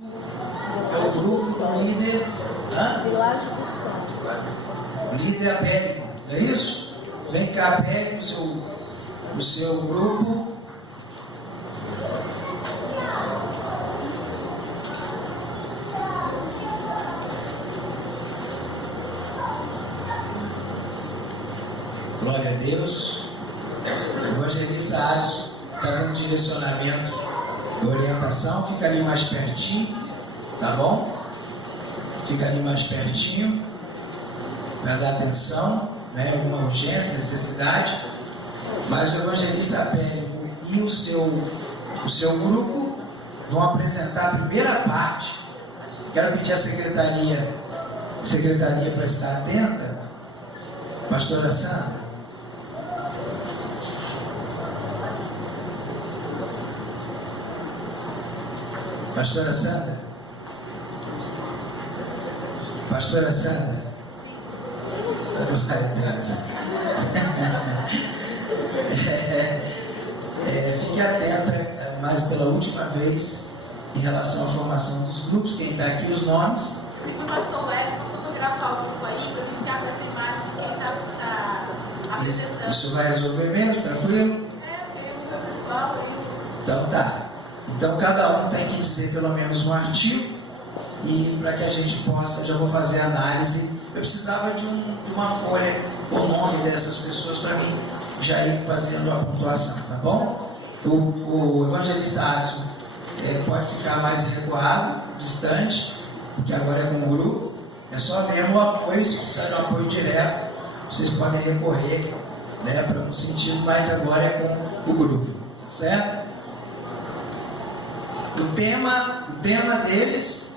É o grupo com o líder. Vilagem do Sol. O líder Apérico, não é isso? Vem cá, Apérico, o seu grupo. Glória a Deus. O evangelista Alisson está dando direcionamento e orientação. Fica ali mais pertinho, tá bom? Fica ali mais pertinho para dar atenção, né? Alguma urgência, necessidade. Mas o evangelista Apérico e o seu grupo vão apresentar a primeira parte. Quero pedir à secretaria para estar atenta. Pastora Sandra. Pastora Sandra? Pastora Sandra? Glória a Deus. Fique atenta, mas pela última vez, em relação à formação dos grupos, quem está aqui, os nomes. Pedi o pastor Wesley para fotografar o grupo aí, para ele ficar com essa imagem de quem está apresentando. Isso vai resolver mesmo, tranquilo? Tem o pessoal aí. Então tá. Então cada um tem que dizer pelo menos um artigo, e para que a gente possa, já vou fazer a análise. Eu precisava de uma folha com o nome dessas pessoas para mim já ir fazendo a pontuação, tá bom? O evangelista Adson pode ficar mais recuado, distante, porque agora é com o grupo. É só mesmo o apoio, se precisar de um apoio direto, vocês podem recorrer, né, para um sentido, mas agora é com o grupo, certo? O tema deles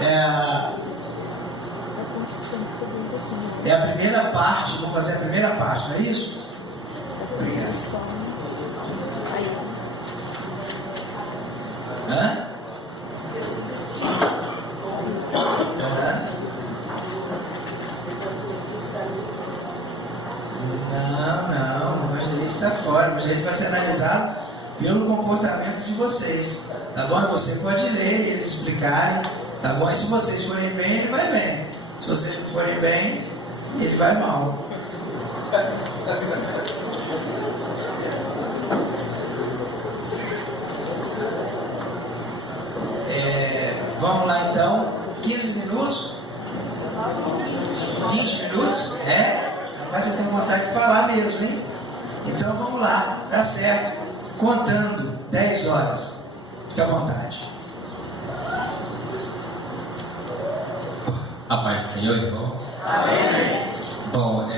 é a primeira parte. Vou fazer a primeira parte, não é isso? Obrigado. Hã? Não, o evangelista está fora. O evangelista vai ser analisado pelo comportamento de vocês, tá bom? Você pode ler, eles explicarem, tá bom? E se vocês forem bem, ele vai bem. Se vocês não forem bem, ele vai mal. Vamos lá então, 15 minutos? 20 minutos? Rapaz, vocês têm vontade de falar mesmo, hein? Então vamos lá, tá certo. Contando 10 horas. Fique à vontade. A paz do Senhor, irmão. Amém. Bom,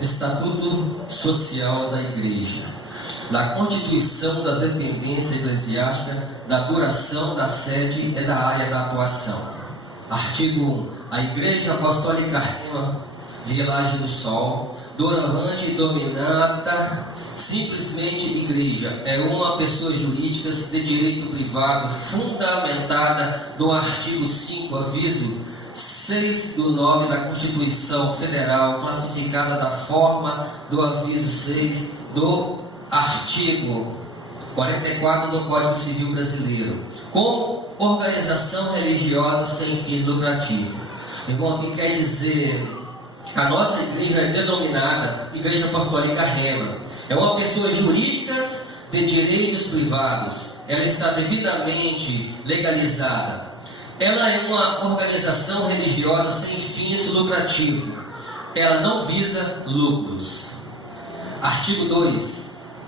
Estatuto Social da Igreja. Da constituição da dependência eclesiástica, da duração da sede e da área da atuação. Artigo 1. A Igreja Apostólica Rema, Vilagem do Sol, doravante dominata, simplesmente igreja, é uma pessoa jurídica de direito privado fundamentada no artigo 5, aviso 6/9 da Constituição Federal, classificada da forma do aviso 6 do artigo 44 do Código Civil Brasileiro, como organização religiosa sem fins lucrativos. Irmãos, o que quer dizer? A nossa igreja é denominada Igreja Apostólica Rema. É uma pessoa jurídica de direitos privados. Ela está devidamente legalizada. Ela é uma organização religiosa sem fins lucrativos. Ela não visa lucros. Artigo 2.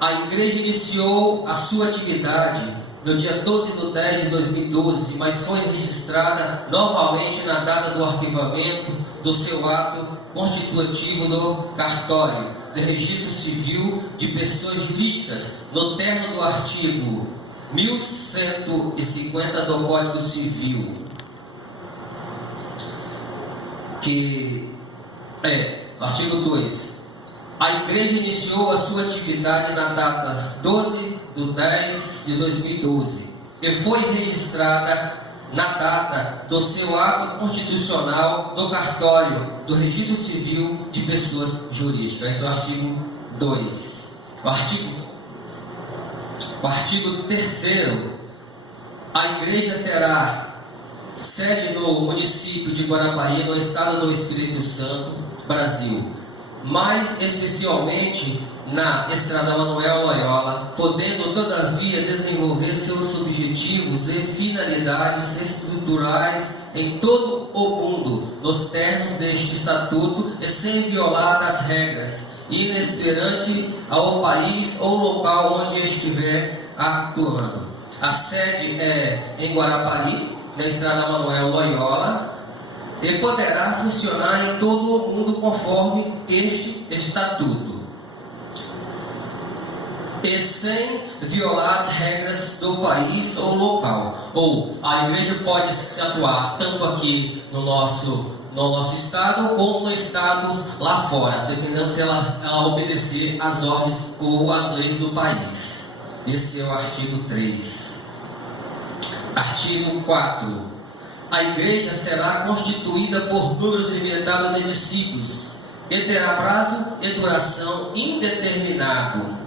A igreja iniciou a sua atividade no dia 12/10/2012, mas foi registrada normalmente na data do arquivamento do seu ato constitutivo no cartório de registro civil de pessoas jurídicas, no termo do artigo 1150 do Código Civil, artigo 2. A igreja iniciou a sua atividade na data 12/10/2012 e foi registrada na data do seu ato constitucional do cartório do registro civil de pessoas jurídicas. Esse é o artigo 2. O artigo 3º A igreja terá sede no município de Guarapari, no estado do Espírito Santo, Brasil, mais especialmente na Estrada Manuel Loyola, podendo todavia desenvolver seus objetivos e finalidades estruturais em todo o mundo, nos termos deste estatuto e sem violar as regras, inesperante ao país ou local onde estiver atuando. A sede é em Guarapari, da Estrada Manuel Loyola, e poderá funcionar em todo o mundo conforme este estatuto, e sem violar as regras do país ou local. Ou a igreja pode se atuar tanto aqui no nosso estado como nos estados lá fora, dependendo se ela obedecer às ordens ou às leis do país. Esse é o artigo 3. Artigo 4. A igreja será constituída por números limitados de discípulos e terá prazo e duração indeterminado.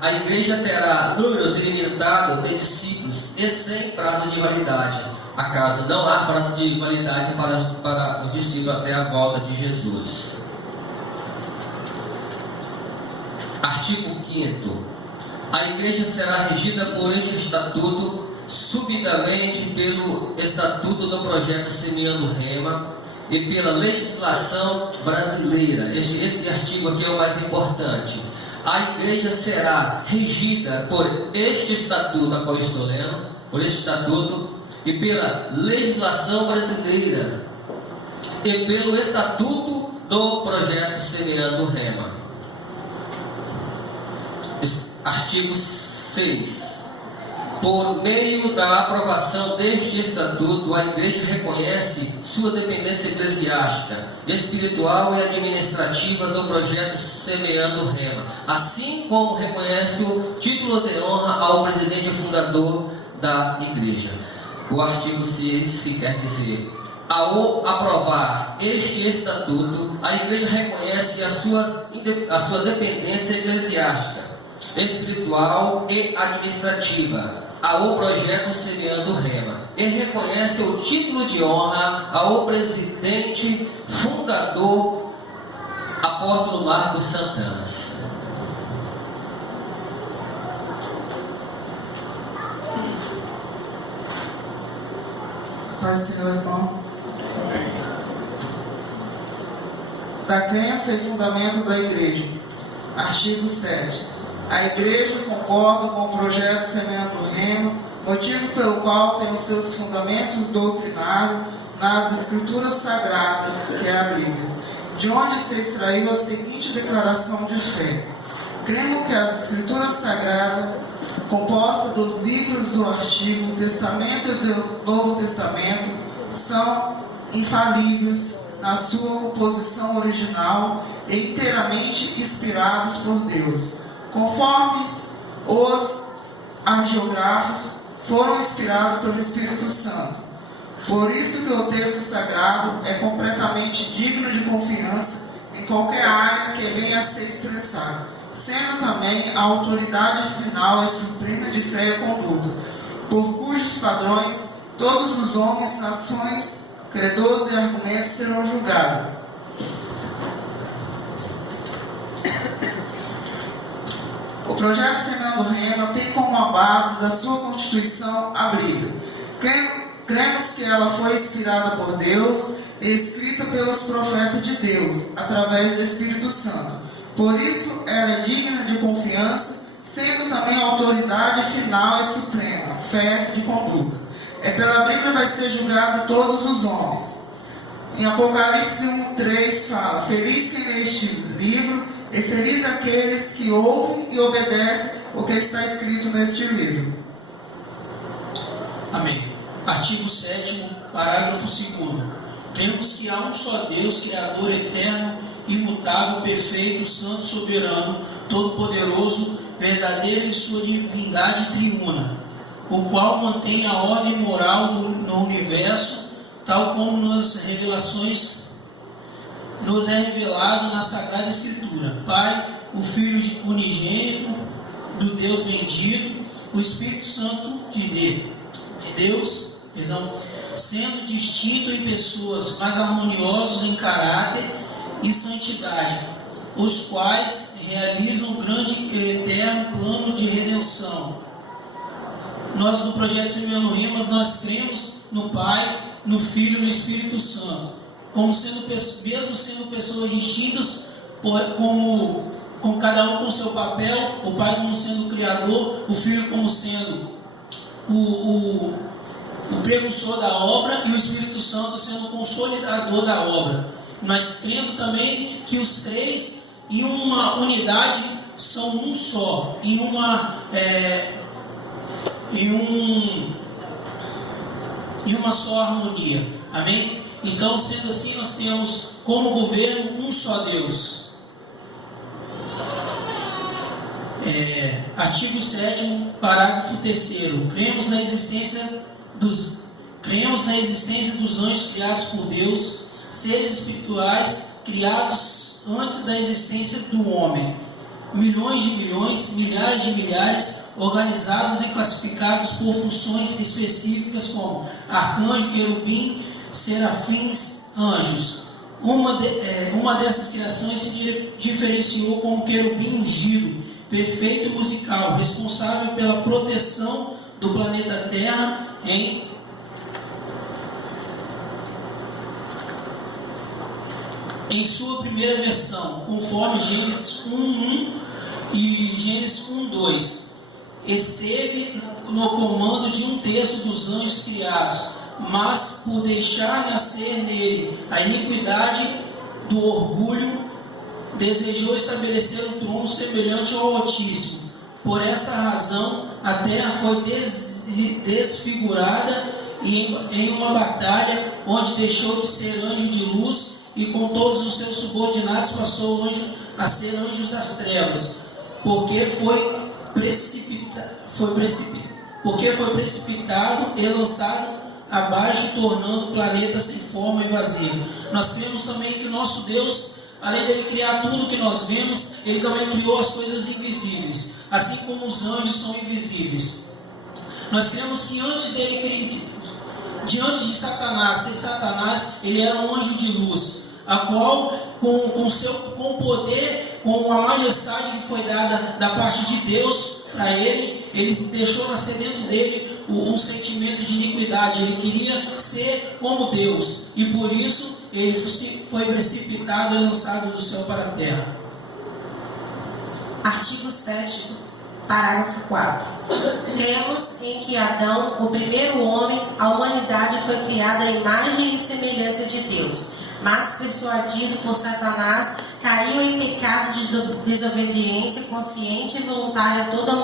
A igreja terá números ilimitados de discípulos e sem prazo de validade, acaso não há prazo de validade para os discípulos até a volta de Jesus. Artigo 5º. A igreja será regida por este estatuto, subidamente pelo estatuto do projeto Semeando Rema e pela legislação brasileira. Esse artigo aqui é o mais importante. A igreja será regida por este estatuto, a qual eu estou lendo, por este estatuto e pela legislação brasileira e pelo estatuto do projeto Semeando Rema. Artigo 6. Por meio da aprovação deste estatuto, a igreja reconhece sua dependência eclesiástica, espiritual e administrativa do projeto Semeando Rema, assim como reconhece o título de honra ao presidente e fundador da igreja. O artigo 6 se quer dizer: ao aprovar este estatuto, a igreja reconhece a sua dependência eclesiástica, espiritual e administrativa ao projeto Semeando Rema e reconhece o título de honra ao presidente fundador apóstolo Marcos Santana. Pai, Senhor, irmão, da crença e fundamento da igreja. Artigo 7. A igreja concorda com o projeto Semeando Rema, motivo pelo qual tem os seus fundamentos doutrinários nas Escrituras Sagradas, que é a Bíblia, de onde se extraiu a seguinte declaração de fé: cremos que as Escrituras Sagradas, composta dos livros do Antigo Testamento e do Novo Testamento, são infalíveis na sua composição original e inteiramente inspirados por Deus, conforme os hagiográficos foram inspirados pelo Espírito Santo. Por isso que o texto sagrado é completamente digno de confiança em qualquer área que venha a ser expressado, sendo também a autoridade final e suprema de fé e conduta, por cujos padrões todos os homens, nações, credores e argumentos serão julgados. O projeto Semeando Rema tem como a base da sua constituição a Bíblia. Cremos que ela foi inspirada por Deus e escrita pelos profetas de Deus, através do Espírito Santo. Por isso, ela é digna de confiança, sendo também a autoridade final e suprema, fé de conduta. É pela Bíblia vai ser julgado todos os homens. Em Apocalipse 1:3 fala: feliz quem lê este livro, e feliz aqueles que ouvem e obedecem o que está escrito neste livro. Amém. Artigo 7º, parágrafo 2º. Cremos que há um só Deus, Criador eterno, imutável, perfeito, santo, soberano, todo-poderoso, verdadeiro em sua divindade triuna, o qual mantém a ordem moral no universo, tal como nas revelações nos é revelado na Sagrada Escritura. Pai, o Filho unigênito, do Deus bendito, o Espírito Santo de Deus, sendo distinto em pessoas, mas harmoniosos em caráter e santidade, os quais realizam um grande e eterno plano de redenção. Nós, no projeto Semeando Rimas, nós cremos no Pai, no Filho e no Espírito Santo, como sendo, mesmo sendo pessoas distintas, com cada um com o seu papel, o Pai como sendo o Criador, o Filho como sendo o precursor da obra e o Espírito Santo sendo o consolidador da obra. Mas crendo também que os três, em uma unidade, são um só, em uma só harmonia. Amém? Então, sendo assim, nós temos como governo um só Deus. Artigo 7º, parágrafo 3º. Cremos na existência dos anjos criados por Deus, seres espirituais criados antes da existência do homem, milhões de milhões, milhares de milhares, organizados e classificados por funções específicas como arcanjo, querubim, serafins, anjos. Uma dessas criações se diferenciou como querubim ungido, perfeito musical, responsável pela proteção do planeta Terra em sua primeira versão, conforme Gênesis 1:1 e Gênesis 1:2. Esteve no comando de 1/3 dos anjos criados, mas por deixar nascer nele a iniquidade do orgulho, desejou estabelecer um trono semelhante ao Altíssimo. Por esta razão, a terra foi desfigurada e em uma batalha, onde deixou de ser anjo de luz e com todos os seus subordinados passou a ser anjos das trevas, porque foi precipitado e lançado abaixo, tornando o planeta sem forma e vazio. Nós cremos também que o nosso Deus, além dele criar tudo que nós vemos, ele também criou as coisas invisíveis, assim como os anjos são invisíveis. Nós cremos que diante de Satanás, ser Satanás, ele era um anjo de luz, a qual, com poder, com a majestade que foi dada da parte de Deus para ele deixou nascer dentro dele um sentimento de iniquidade. Ele queria ser como Deus, e por isso ele foi precipitado e lançado do céu para a terra. Artigo 7, parágrafo 4. Cremos em que Adão, o primeiro homem, a humanidade foi criada à imagem e semelhança de Deus, mas persuadido por Satanás, caiu em pecado de desobediência consciente e voluntária. Toda a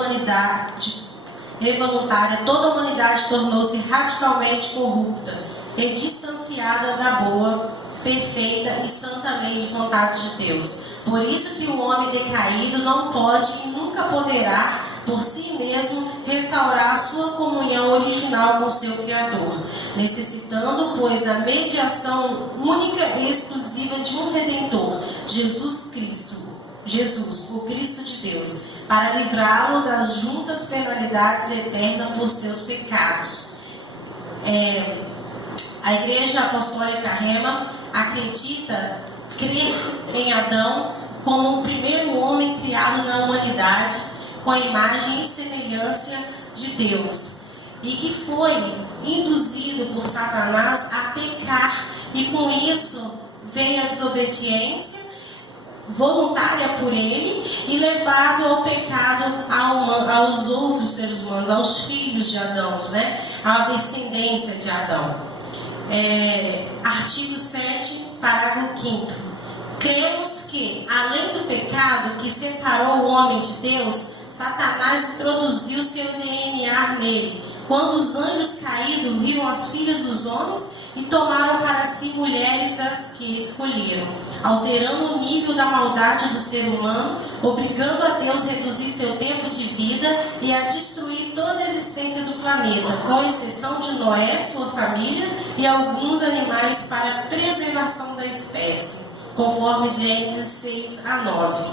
humanidade tornou-se radicalmente corrupta e distanciada da boa, perfeita e santa lei de vontade de Deus. Por isso que o homem decaído não pode e nunca poderá, por si mesmo, restaurar a sua comunhão original com seu Criador, necessitando, pois, da mediação única e exclusiva de um Redentor, Jesus, o Cristo de Deus, para livrá-lo das juntas penalidades eternas por seus pecados. A Igreja Apostólica Rema crer em Adão como o primeiro homem criado na humanidade, com a imagem e semelhança de Deus, e que foi induzido por Satanás a pecar, e com isso veio a desobediência voluntária por ele e levado ao pecado aos outros seres humanos, aos filhos de Adão, à descendência de Adão. Artigo 7, parágrafo 5º. Cremos que, além do pecado que separou o homem de Deus, Satanás introduziu seu DNA nele, quando os anjos caídos viram as filhas dos homens e tomaram para si mulheres das que escolheram, alterando o nível da maldade do ser humano, obrigando a Deus a reduzir seu tempo de vida e a destruir toda a existência do planeta, com exceção de Noé, sua família e alguns animais, para a preservação da espécie, conforme Gênesis 6 a 9.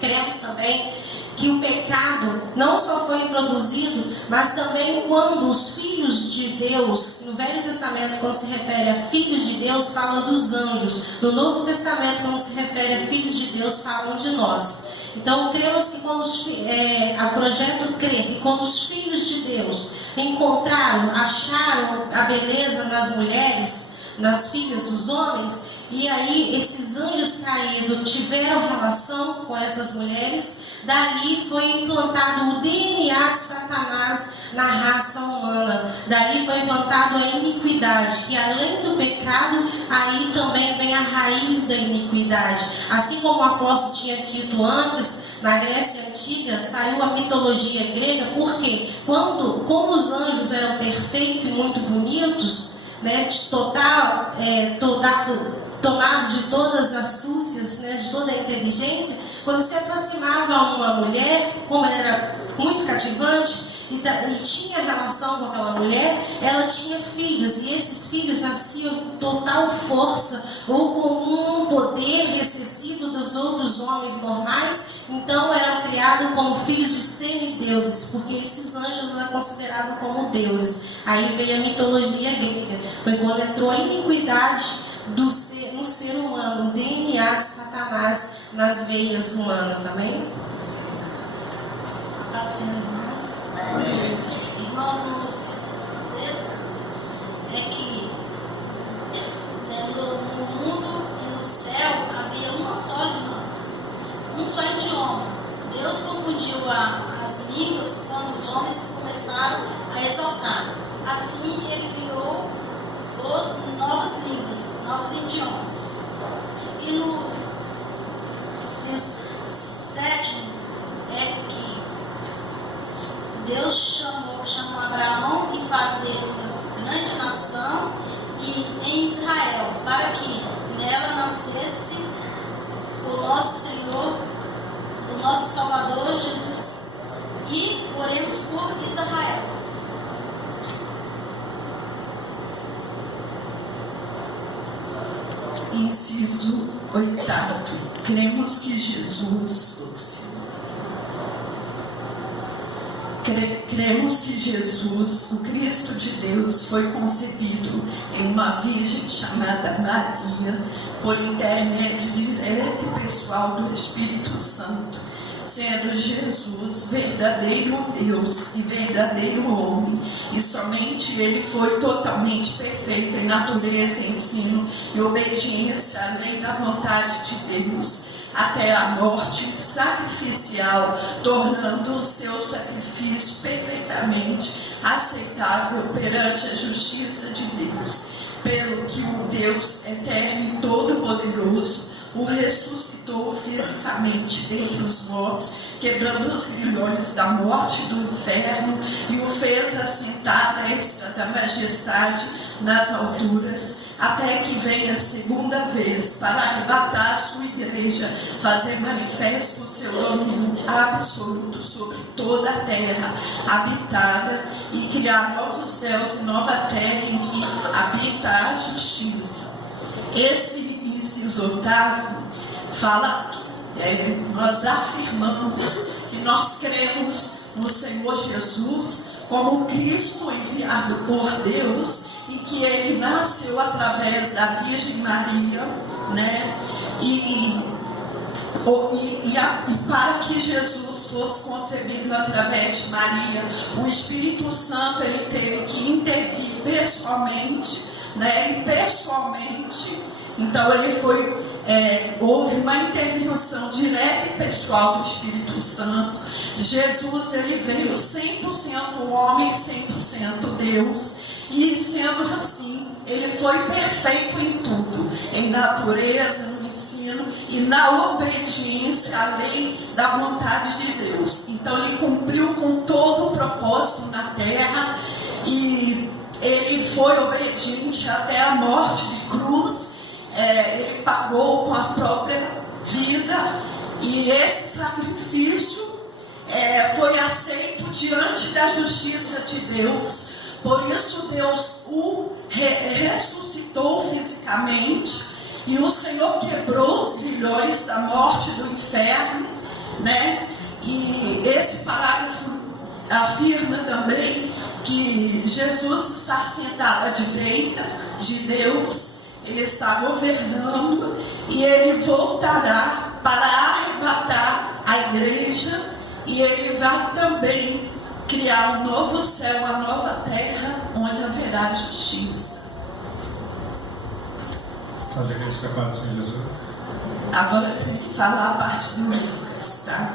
Cremos também que o pecado não só foi introduzido, mas também quando os filhos de Deus, no Velho Testamento, quando se refere a filhos de Deus, fala dos anjos. No Novo Testamento, quando se refere a filhos de Deus, falam de nós. Então, cremos que quando a projeto crê que quando os filhos de Deus encontraram, acharam a beleza nas mulheres, nas filhas dos homens, e aí esses anjos caídos tiveram relação com essas mulheres, dali foi implantado o DNA de Satanás na raça humana. Dali foi implantado a iniquidade, que além do pecado, aí também vem a raiz da iniquidade. Assim como o apóstolo tinha dito antes, na Grécia Antiga saiu a mitologia grega, porque como os anjos eram perfeitos e muito bonitos, né, tomados de todas as astúcias, né, de toda a inteligência, quando se aproximava uma mulher, como ela era muito cativante e tinha relação com aquela mulher, ela tinha filhos, e esses filhos nasciam com total força ou com um poder excessivo dos outros homens normais. Então eram criados como filhos de semideuses, porque esses anjos eram considerados como deuses. Aí veio a mitologia grega, foi quando entrou a iniquidade no ser humano, o DNA de Satanás nas veias humanas. Amém? Assim, irmãos. Amém. Irmãos, no sexto é que no mundo e no céu havia uma só língua, um só idioma. Deus confundiu as línguas quando os homens começaram a exaltar. Assim ele criou novas línguas, novos idiomas. E no sétimo é que Deus chamou Abraão e faz dele uma grande nação em Israel, para que nela nascesse o nosso Senhor, o nosso Salvador Jesus. E oremos por Israel. Inciso 8. Cremos que Jesus, o Cristo de Deus, foi concebido em uma virgem chamada Maria, por intermédio direto e pessoal do Espírito Santo, sendo Jesus verdadeiro Deus e verdadeiro homem, e somente ele foi totalmente perfeito em natureza, ensino e obediência à lei da vontade de Deus, até a morte sacrificial, tornando o seu sacrifício perfeitamente aceitável perante a justiça de Deus, pelo que o Deus eterno e todo-poderoso o ressuscitou fisicamente dentre os mortos, quebrando os grilhões da morte e do inferno, e o fez assentar à destra da majestade nas alturas, até que venha a segunda vez para arrebatar a sua igreja, fazer manifesto o seu domínio absoluto sobre toda a terra habitada, e criar novos céus e nova terra em que habita a justiça. Esse inciso 8 fala, nós afirmamos que nós cremos no Senhor Jesus como Cristo enviado por Deus, e que ele nasceu através da Virgem Maria, né? E para que Jesus fosse concebido através de Maria, o Espírito Santo ele teve que intervir pessoalmente, né? E pessoalmente, então ele foi houve uma intervenção direta e pessoal do Espírito Santo. Jesus ele veio 100% homem, 100% Deus, e sendo assim, ele foi perfeito em tudo, em natureza, no ensino e na obediência à lei da vontade de Deus. Então ele cumpriu com todo o propósito na terra, e ele foi obediente até a morte de cruz. Ele pagou com a própria vida, e esse sacrifício foi aceito diante da justiça de Deus. Por isso Deus o ressuscitou fisicamente, e o Senhor quebrou os grilhões da morte e do inferno, né? E esse parágrafo afirma também que Jesus está sentado à direita de Deus, ele está governando e ele voltará para arrebatar a igreja, e ele vai também criar um novo céu, uma nova terra, onde haverá justiça. Sabe que é capaz de Jesus? Agora eu tenho que falar a parte do Lucas, tá?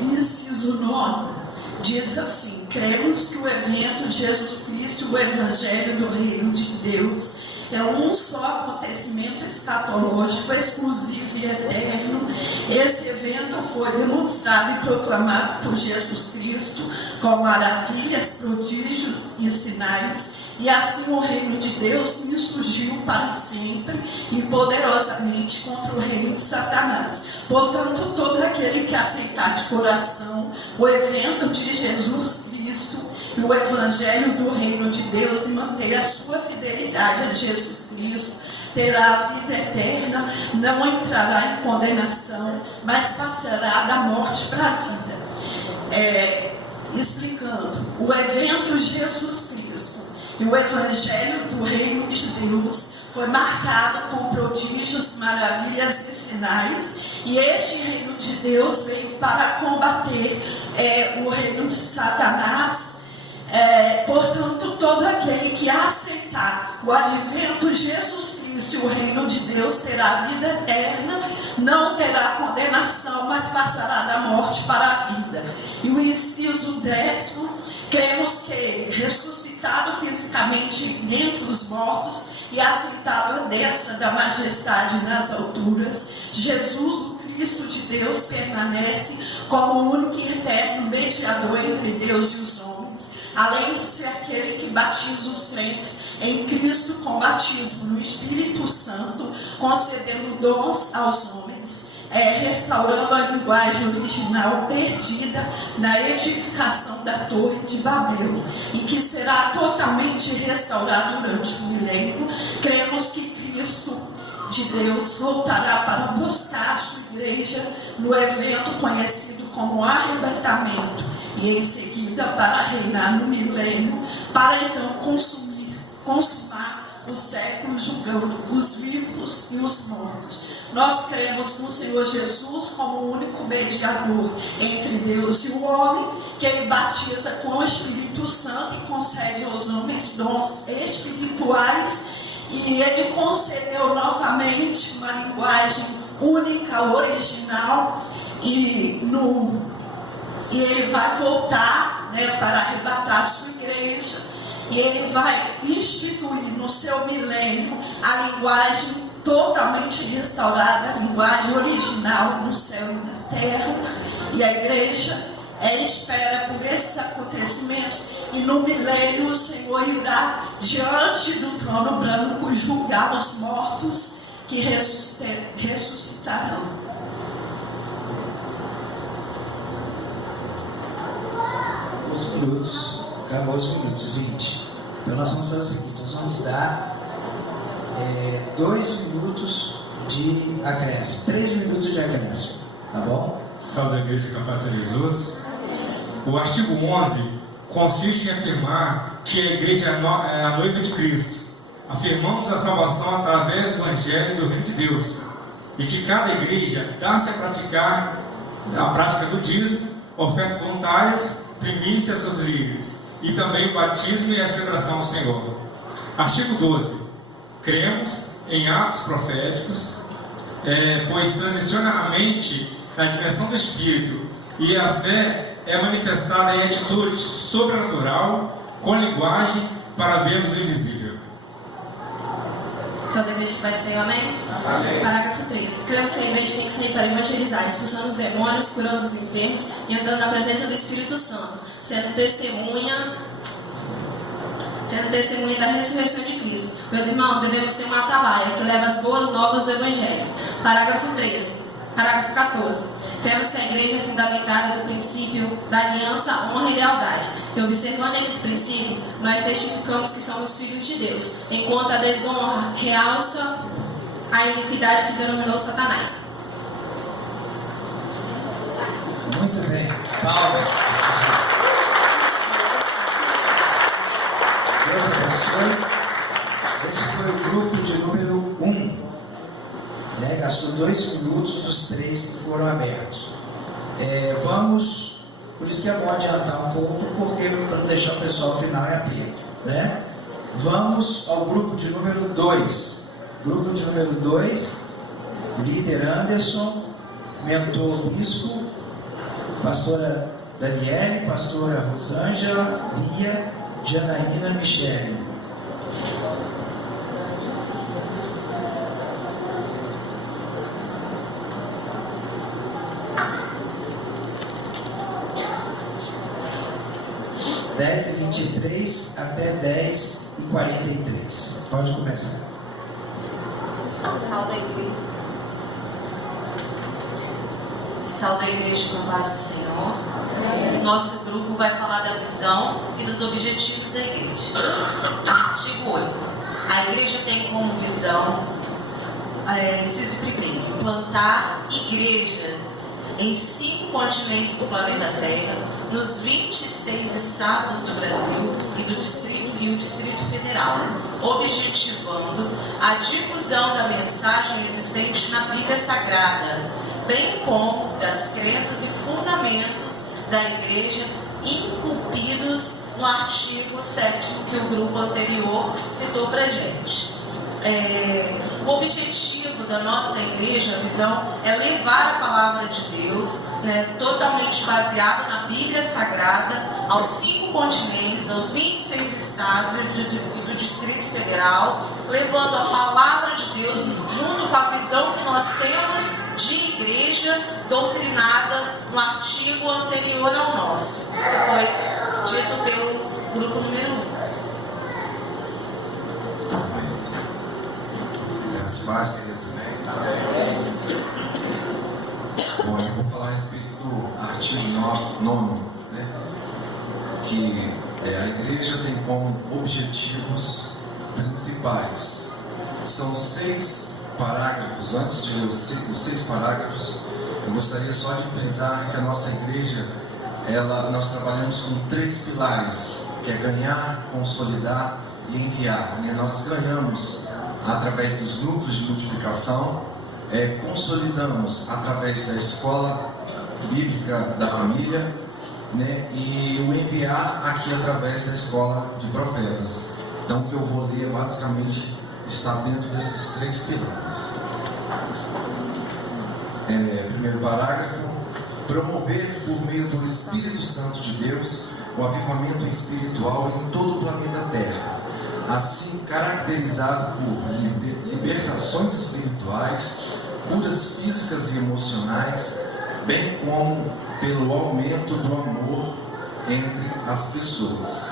Inciso 9 diz assim: cremos que o evento de Jesus Cristo, o Evangelho do Reino de Deus, é um só acontecimento escatológico, exclusivo e eterno. Esse evento foi demonstrado e proclamado por Jesus Cristo com maravilhas, prodígios e sinais, e assim o reino de Deus surgiu para sempre e poderosamente contra o reino de Satanás. Portanto, todo aquele que aceitar de coração o evento de Jesus Cristo e o Evangelho do Reino de Deus e manter a sua fidelidade a Jesus Cristo, terá a vida eterna, não entrará em condenação, mas passará da morte para a vida. Explicando, o evento Jesus Cristo e o Evangelho do Reino de Deus foi marcado com prodígios, maravilhas e sinais, e este reino de Deus veio para combater o reino de Satanás. Portanto, todo aquele que aceitar o advento de Jesus Cristo e o reino de Deus terá vida eterna, não terá condenação, mas passará da morte para a vida. E o inciso 10, cremos que ressuscitado fisicamente dentre os mortos e assentado à destra da majestade nas alturas, Jesus, o Cristo de Deus, permanece como o único e eterno mediador entre Deus e os homens, além de ser aquele que batiza os crentes em Cristo com batismo no Espírito Santo, concedendo dons aos homens, restaurando a linguagem original perdida na edificação da Torre de Babel, e que será totalmente restaurada durante o milênio. Cremos que Cristo de Deus voltará para buscar a sua igreja no evento conhecido como arrebatamento, e em seguida para reinar no milênio, para então consumar o século, julgando os vivos e os mortos. Nós cremos no Senhor Jesus como o único mediador entre Deus e o homem, que ele batiza com o Espírito Santo e concede aos homens dons espirituais, e ele concedeu novamente uma linguagem única, original, e ele vai voltar, para arrebatar a sua igreja, e ele vai instituir no seu milênio a linguagem totalmente restaurada, a linguagem original no céu e na terra, e a igreja espera por esses acontecimentos, e no milênio o Senhor irá diante do trono branco julgar os mortos que ressuscitarão. Acabou os minutos, 20. Então nós vamos fazer o seguinte: nós vamos dar 2 minutos de acréscimo, 3 minutos de acréscimo, tá bom? Salve a Igreja Capaz de Jesus. O artigo 11 consiste em afirmar que a Igreja é a noiva de Cristo. Afirmamos a salvação através do Evangelho do Reino de Deus, e que cada igreja dá-se a praticar a prática do dízimo, ofertas voluntárias, primícias a seus líderes, e também o batismo e a celebração ao Senhor. Artigo 12. Cremos em atos proféticos, pois transiciona a mente na dimensão do Espírito, e a fé é manifestada em atitude sobrenatural, com linguagem para vermos o invisível. Só da igreja que vai dizer amém? Amém. Parágrafo 13. Cremos que a igreja tem que sair para evangelizar, expulsando os demônios, curando os enfermos e andando na presença do Espírito Santo, sendo testemunha da ressurreição de Cristo. Meus irmãos, devemos ser uma atalaia que leva as boas novas do Evangelho. Parágrafo 13. Parágrafo 14. Cremos que a igreja é fundamentada no princípio da aliança, honra e lealdade. E observando esses princípios, nós testificamos que somos filhos de Deus, enquanto a desonra realça a iniquidade que denominou Satanás. Muito bem. Palmas. Deus abençoe. Esse foi o grupo de número 1. Gastou 2 minutos dos 3 que foram abertos. Vamos, por isso que é bom adiantar um pouco, porque para não deixar o pessoal final em aperto, né? Vamos ao grupo de número 2. Grupo de número 2, líder Anderson, mentor Bispo, pastora Daniele, pastora Rosângela, Bia, Janaína, Michele. Dez e 23 até 10h43. Pode começar. Salve a igreja com paz do Senhor. Nosso grupo vai falar da visão e dos objetivos da igreja. Artigo 8. A igreja tem como visão, inciso primeiro, implantar igrejas em 5 continentes do planeta Terra, nos 26 estados do Brasil e o Distrito Federal, objetivando a difusão da mensagem existente na Bíblia Sagrada, bem como das crenças e fundamentos da igreja incumbidos no artigo 7º que o grupo anterior citou para a gente. O objetivo da nossa igreja, a visão, é levar a palavra de Deus, totalmente baseada na Bíblia Sagrada, aos 5 continentes, aos 26 estados e do Distrito Federal, levando a palavra de Deus junto com a visão que nós temos de igreja doutrinada no artigo anterior ao nosso, que foi dito pelo grupo número 1. Paz, queridos, amém? Bom, eu vou falar a respeito do artigo 9, né? Que a igreja tem como objetivos principais. São 6 parágrafos. Antes de ler os 6 parágrafos, eu gostaria só de frisar que a nossa igreja, nós trabalhamos com 3 pilares, que é ganhar, consolidar e enviar, né? Nós ganhamos através dos núcleos de multiplicação, consolidamos através da escola bíblica da família, né? E o enviar aqui através da escola de profetas. Então, o que eu vou ler basicamente está dentro desses 3 pilares. Primeiro parágrafo: promover por meio do Espírito Santo de Deus o avivamento espiritual em todo o planeta Terra, assim caracterizado por libertações espirituais, curas físicas e emocionais, bem como pelo aumento do amor entre as pessoas.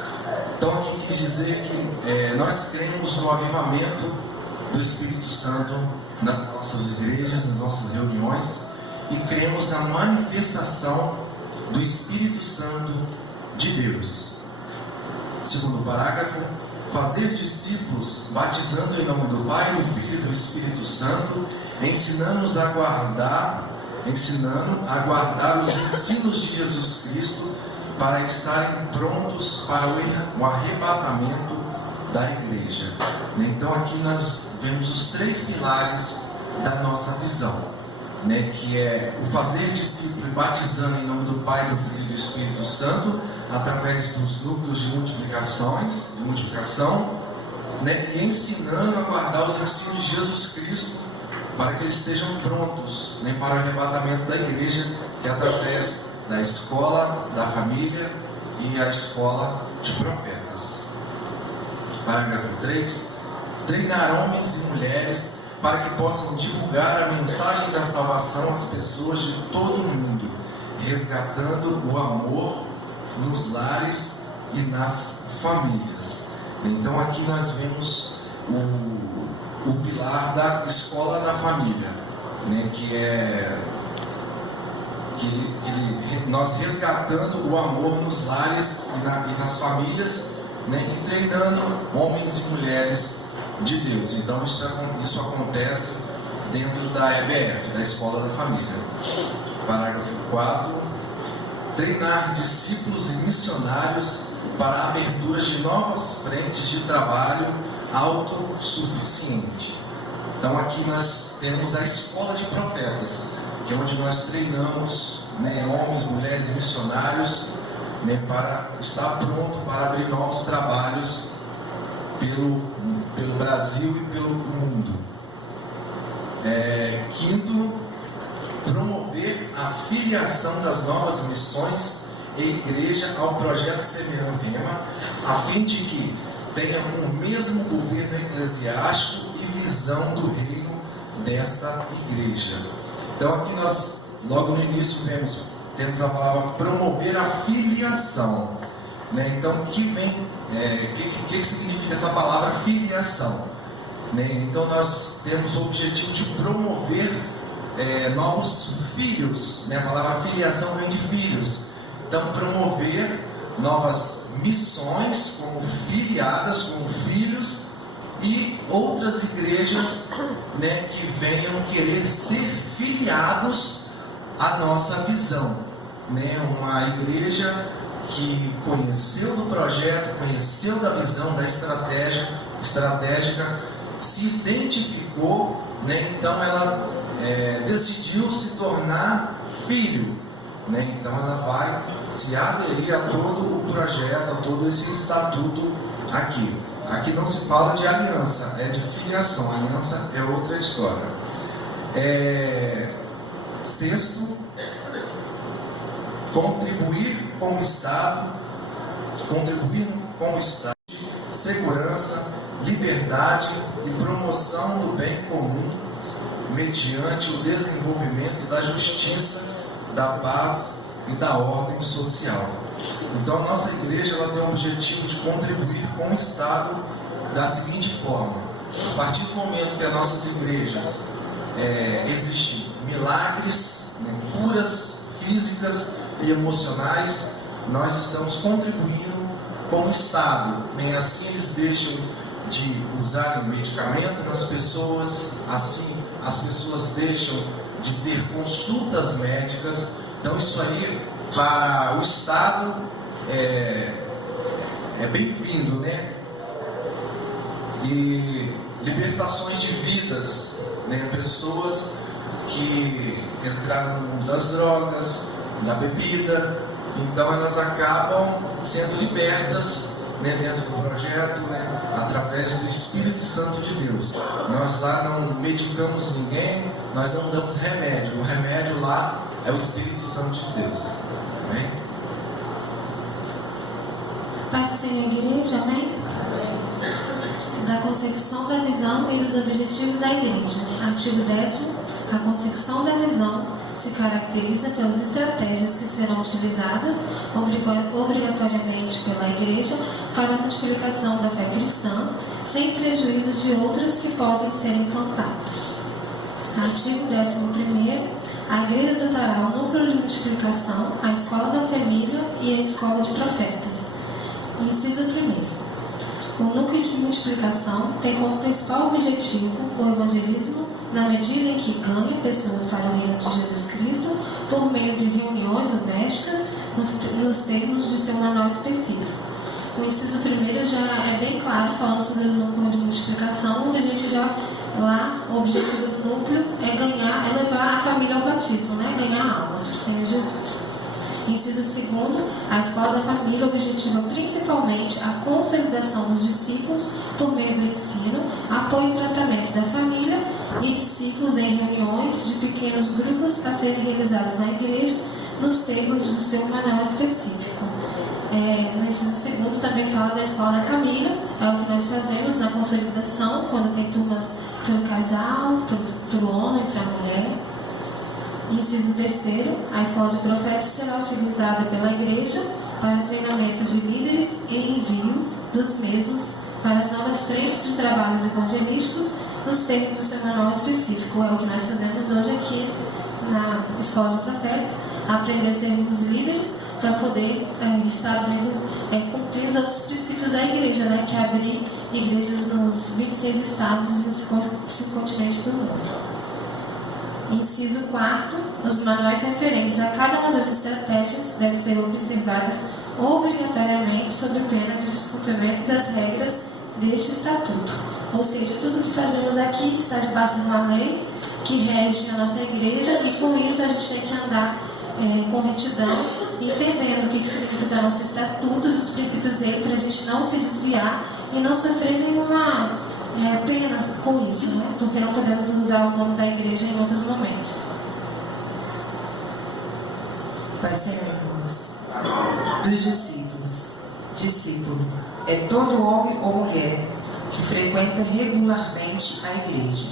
Então, aqui quis dizer que nós cremos no avivamento do Espírito Santo nas nossas igrejas, nas nossas reuniões, e cremos na manifestação do Espírito Santo de Deus. Segundo parágrafo: fazer discípulos, batizando em nome do Pai, do Filho e do Espírito Santo, ensinando-os a guardar os ensinos de Jesus Cristo, para estarem prontos para o arrebatamento da igreja. Então, aqui nós vemos os 3 pilares da nossa visão, né? Que é o fazer discípulo, batizando em nome do Pai, do Filho e do Espírito Santo, através dos núcleos de multiplicação, né? E ensinando a guardar os ensinos de Jesus Cristo, para que eles estejam prontos, né, para o arrebatamento da igreja, que é através da escola da família e a escola de profetas. Parágrafo 3: treinar homens e mulheres para que possam divulgar a mensagem da salvação às pessoas de todo o mundo, resgatando o amor nos lares e nas famílias. Então, aqui nós vemos o pilar da escola da família, né, nós resgatando o amor nos lares e nas famílias, né, e treinando homens e mulheres de Deus. Então, isso acontece dentro da EBF, da Escola da Família. Parágrafo 4: treinar discípulos e missionários para a abertura de novas frentes de trabalho autossuficiente. Então aqui nós temos a escola de profetas, que é onde nós treinamos, homens, mulheres e missionários, para estar pronto para abrir novos trabalhos pelo Brasil e pelo mundo. Quinto, promover a filiação das novas missões e igreja ao projeto Semeando Rema, a fim de que tenha o mesmo governo eclesiástico e visão do reino desta igreja. Então aqui nós, logo no início, temos a palavra promover a filiação. Então o que significa essa palavra filiação? Então nós temos o objetivo de promover novos filhos. A palavra filiação vem de filhos. Então promover novas missões como filiadas, como filhos, e outras igrejas que venham querer ser filiados à nossa visão. Uma igreja que conheceu do projeto, conheceu da visão, da estratégica, se identificou, então ela decidiu se tornar filho. Então ela vai se aderir a todo o projeto, a todo esse estatuto aqui. Aqui não se fala de aliança, é de filiação. Aliança é outra história. Sexto, contribuir com o Estado, segurança, liberdade e promoção do bem comum, mediante o desenvolvimento da justiça, da paz e da ordem social. Então a nossa igreja ela tem o objetivo de contribuir com o Estado da seguinte forma: a partir do momento que as nossas igrejas existem milagres, curas físicas e emocionais, nós estamos contribuindo com o Estado. Assim eles deixam de usarem medicamento nas pessoas, assim as pessoas deixam de ter consultas médicas. Então isso aí para o Estado é bem-vindo, E libertações de vidas, pessoas que entraram no mundo das drogas, da bebida, então elas acabam sendo libertas dentro do projeto, através do Espírito Santo de Deus. Nós lá não medicamos ninguém, nós não damos remédio. O remédio lá é o Espírito Santo de Deus. Amém? Paz do Senhor, igreja, amém? Da concepção da visão e dos objetivos da igreja. Artigo 10º. A concepção da visão se caracteriza pelas estratégias que serão utilizadas obrigatoriamente pela igreja para a multiplicação da fé cristã, sem prejuízo de outras que podem ser implantadas. Artigo 11º. A igreja adotará o núcleo de multiplicação, a escola da família e a escola de profetas. Inciso 1º. O núcleo de multiplicação tem como principal objetivo o evangelismo, na medida em que ganha pessoas para o reino de Jesus Cristo por meio de reuniões domésticas nos termos de seu manual específico. O inciso 1º já é bem claro, falando sobre o núcleo de multiplicação, onde a gente já, lá, o objetivo do núcleo é levar a família ao batismo, ganhar almas para o Senhor Jesus. Inciso 2º, a escola da família objetiva principalmente a consolidação dos discípulos por meio do ensino, apoio e tratamento da família e discípulos em reuniões de pequenos grupos a serem realizados na igreja nos termos do seu manual específico. No inciso 2º também fala da escola da família, é o que nós fazemos na consolidação, quando tem turmas para o casal, para o homem, para a mulher. Inciso 3º, a escola de profetas será utilizada pela igreja para treinamento de líderes e envio dos mesmos para as novas frentes de trabalhos evangelísticos nos termos do seu manual específico. É o que nós fazemos hoje aqui na escola de profetas, aprender a sermos líderes para poder estar abrindo, cumprir os outros princípios da igreja, que é abrir igrejas nos 26 estados e 5 continentes do mundo. Inciso 4. Os manuais referentes a cada uma das estratégias devem ser observadas obrigatoriamente sob pena de descumprimento das regras deste estatuto. Ou seja, tudo que fazemos aqui está debaixo de uma lei que rege a nossa igreja e com isso a gente tem que andar com retidão, entendendo o que significa nossos estatutos, os princípios dele, para a gente não se desviar e não sofrer nenhuma pena com isso, né? Porque não podemos usar o nome da igreja em outros momentos. Pai Senhor, irmãos, dos discípulos. Discípulo é todo homem ou mulher que frequenta regularmente a igreja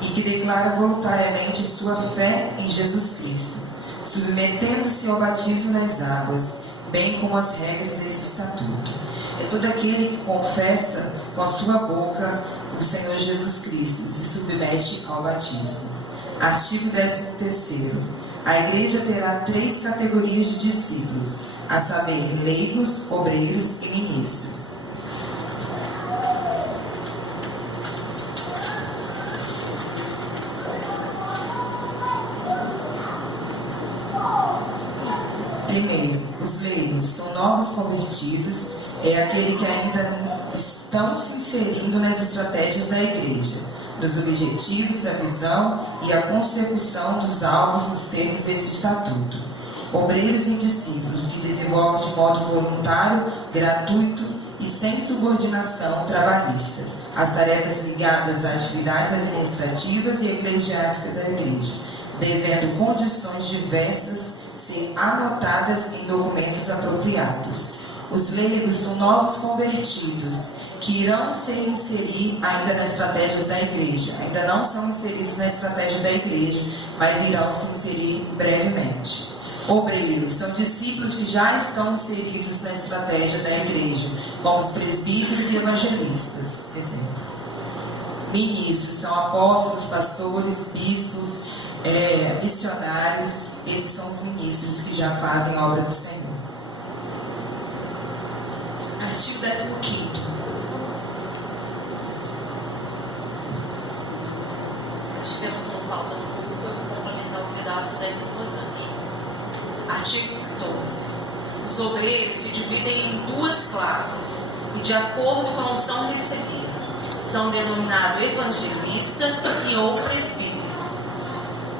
e que declara voluntariamente sua fé em Jesus Cristo, submetendo-se ao batismo nas águas, bem como as regras desse estatuto. É todo aquele que confessa com a sua boca o Senhor Jesus Cristo e se submete ao batismo. Artigo 13º. A igreja terá 3 categorias de discípulos, a saber, leigos, obreiros e ministros. Primeiro, os leigos são novos convertidos, é aquele que ainda estão se inserindo nas estratégias da igreja, dos objetivos, da visão e a consecução dos alvos nos termos desse estatuto. Obreiros e discípulos que desenvolvem de modo voluntário, gratuito e sem subordinação trabalhista as tarefas ligadas a atividades administrativas e eclesiásticas da igreja, devendo condições diversas ser anotadas em documentos apropriados. Os leigos são novos convertidos que irão se inserir ainda nas estratégias da igreja. Ainda não são inseridos na estratégia da igreja, mas irão se inserir brevemente. Obreiros são discípulos que já estão inseridos na estratégia da igreja, como os presbíteros e evangelistas, por exemplo. Ministros são apóstolos, pastores, bispos, missionários. Esses são os ministros que já fazem a obra do Senhor. Artigo 15º. Tivemos uma falta no público, eu vou complementar um pedaço da inclusão. Artigo 14. Os obreiros se dividem em 2 classes e, de acordo com a unção recebida, são denominados evangelista e ou presbítero.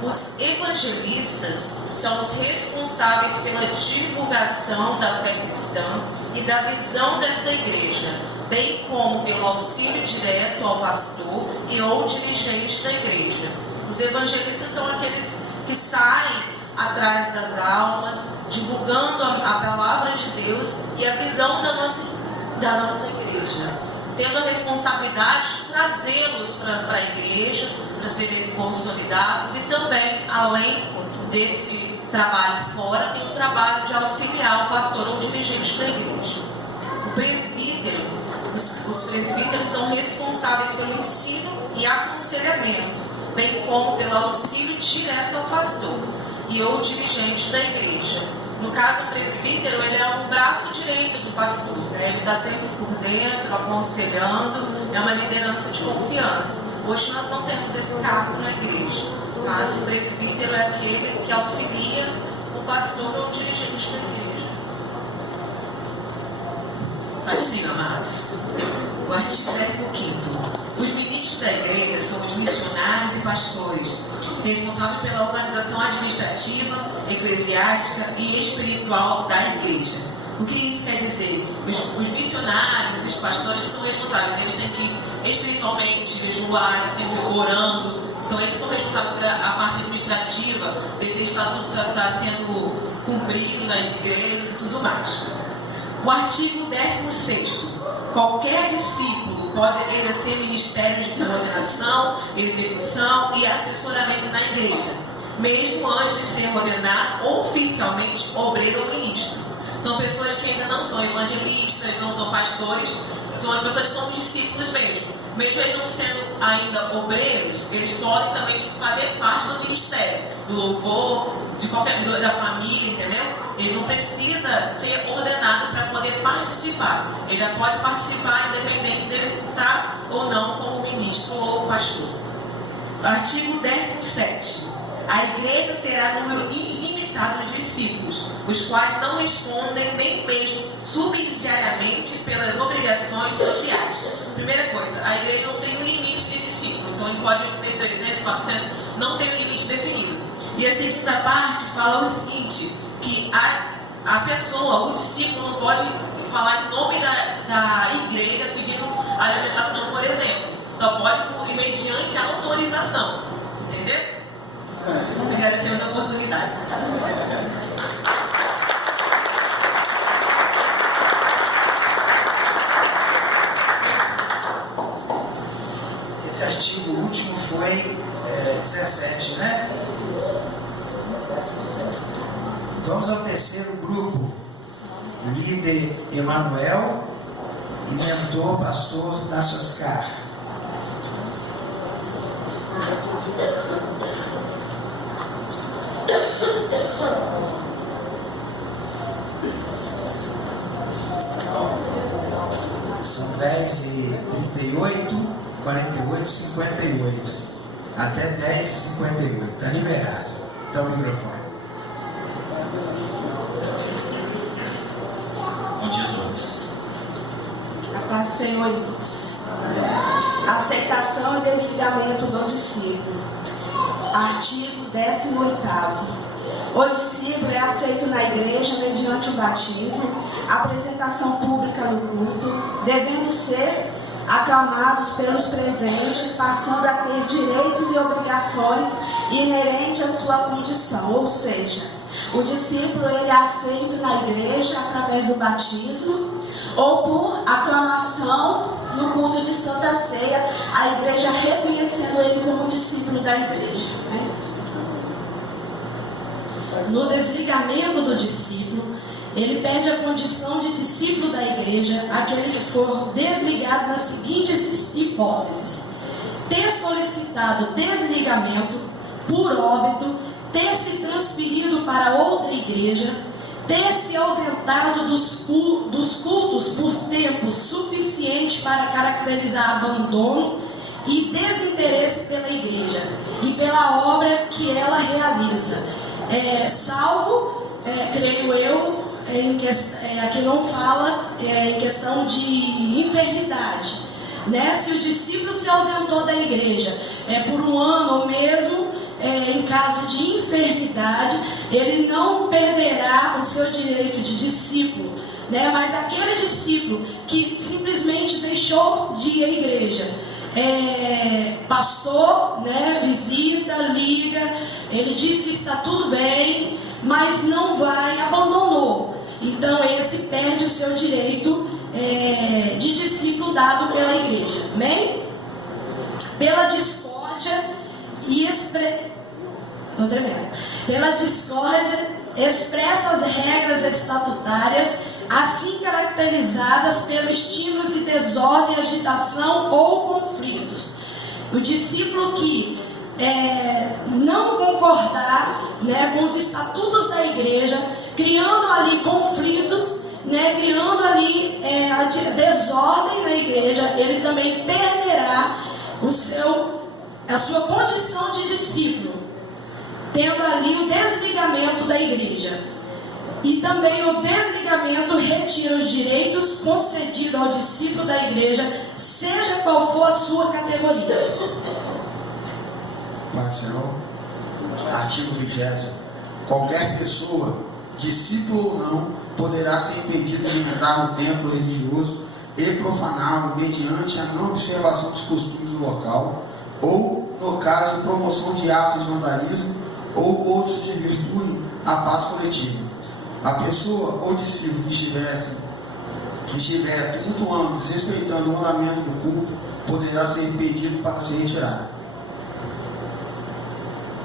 Os evangelistas são os responsáveis pela divulgação da fé cristã e da visão desta igreja, bem como pelo auxílio direto ao pastor e ou dirigente da igreja. Os evangelistas são aqueles que saem atrás das almas, divulgando a palavra de Deus e a visão da nossa igreja, tendo a responsabilidade de trazê-los para a igreja, para serem consolidados, e também, além desse trabalho fora, tem o trabalho de auxiliar o pastor ou dirigente da igreja. O presbítero, os presbíteros são responsáveis pelo ensino e aconselhamento, bem como pelo auxílio direto ao pastor e ou dirigente da igreja. No caso, o presbítero, ele é um braço direito do pastor, né? Ele está sempre por dentro, aconselhando, é uma liderança de confiança. Hoje nós não temos esse cargo na igreja, mas o presbítero é aquele que auxilia o pastor ou o dirigente da igreja. Assim, amados, o artigo 15º. Os ministros da igreja são os missionários e pastores, responsáveis pela organização administrativa, eclesiástica e espiritual da igreja. O que isso quer dizer? Os missionários e os pastores são responsáveis, eles têm que ir espiritualmente jejuar, sempre orando. Então eles são responsáveis pela parte administrativa, esse estatuto está sendo cumprido nas igrejas e tudo mais. O artigo 16º. Qualquer discípulo pode exercer ministérios de coordenação, execução e assessoramento na igreja, mesmo antes de ser ordenado oficialmente obreiro ou ministro. São pessoas que ainda não são evangelistas, não são pastores, são as pessoas que são discípulos mesmo. Mesmo eles não sendo ainda obreiros, eles podem também fazer parte do ministério, do louvor, da família, entendeu? Ele não precisa ser ordenado para poder participar. Ele já pode participar independente dele estar ou não como ministro ou pastor. Artigo 17. A igreja terá número ilimitado de discípulos, os quais não respondem nem mesmo subsidiariamente pelas obrigações sociais. Primeira coisa, a igreja não tem um limite de discípulos, então ele pode ter 300, 400, não tem um limite definido. E a segunda parte fala o seguinte, que a pessoa, o discípulo, não pode falar em nome da igreja pedindo alimentação, por exemplo. Só pode mediante a autorização. Entendeu? Agradecemos a oportunidade. Esse artigo último foi 17, né? Vamos ao terceiro grupo. Líder Emanuel e mentor pastor Dácio Oscar. São 10h38, 48, 58. Até 10h58. Está liberado. Está o microfone. Bom dia a todos. A paz do Senhor, irmãos. Aceitação e desligamento do discípulo. Artigo 18º. O discípulo é aceito na igreja mediante o batismo, apresentação pública no culto, devendo ser aclamados pelos presentes, passando a ter direitos e obrigações inerentes à sua condição. Ou seja, o discípulo ele é aceito na igreja através do batismo ou por aclamação no culto de Santa Ceia, a igreja reconhecendo ele como discípulo da igreja, né? No desligamento do discípulo, ele perde a condição de discípulo da igreja aquele que for desligado nas seguintes hipóteses: ter solicitado desligamento por óbito, ter se transferido para outra igreja, ter se ausentado dos cultos por tempo suficiente para caracterizar abandono e desinteresse pela igreja e pela obra que ela realiza, salvo, creio eu, aqui não fala em questão de enfermidade, né? Se o discípulo se ausentou da igreja por um ano ou mesmo em caso de enfermidade, ele não perderá o seu direito de discípulo, né? Mas aquele discípulo que simplesmente deixou de ir à igreja, pastor, né, visita, liga, ele diz que está tudo bem, mas não vai, abandonou. Então esse perde o seu direito de discípulo dado pela igreja. Amém? Pela discórdia pela discórdia expressa as regras estatutárias, assim caracterizadas pelos estímulos de desordem, agitação ou conflitos. O discípulo que não concordar, né, com os estatutos da igreja, criando ali conflitos, né, criando ali a desordem na igreja, ele também perderá a sua condição de discípulo, tendo ali o desligamento da igreja. E também o desligamento retira os direitos concedidos ao discípulo da igreja, seja qual for a sua categoria. Marcelo, artigo 20º. Qualquer pessoa, discípulo ou não, poderá ser impedido de entrar no templo religioso e profaná-lo mediante a não observação dos costumes do local, ou no caso de promoção de atos de vandalismo ou outros que desvirtuem a paz coletiva. A pessoa ou discípulo que estiver tumultuando, desrespeitando o mandamento do culto, poderá ser impedido para se retirar.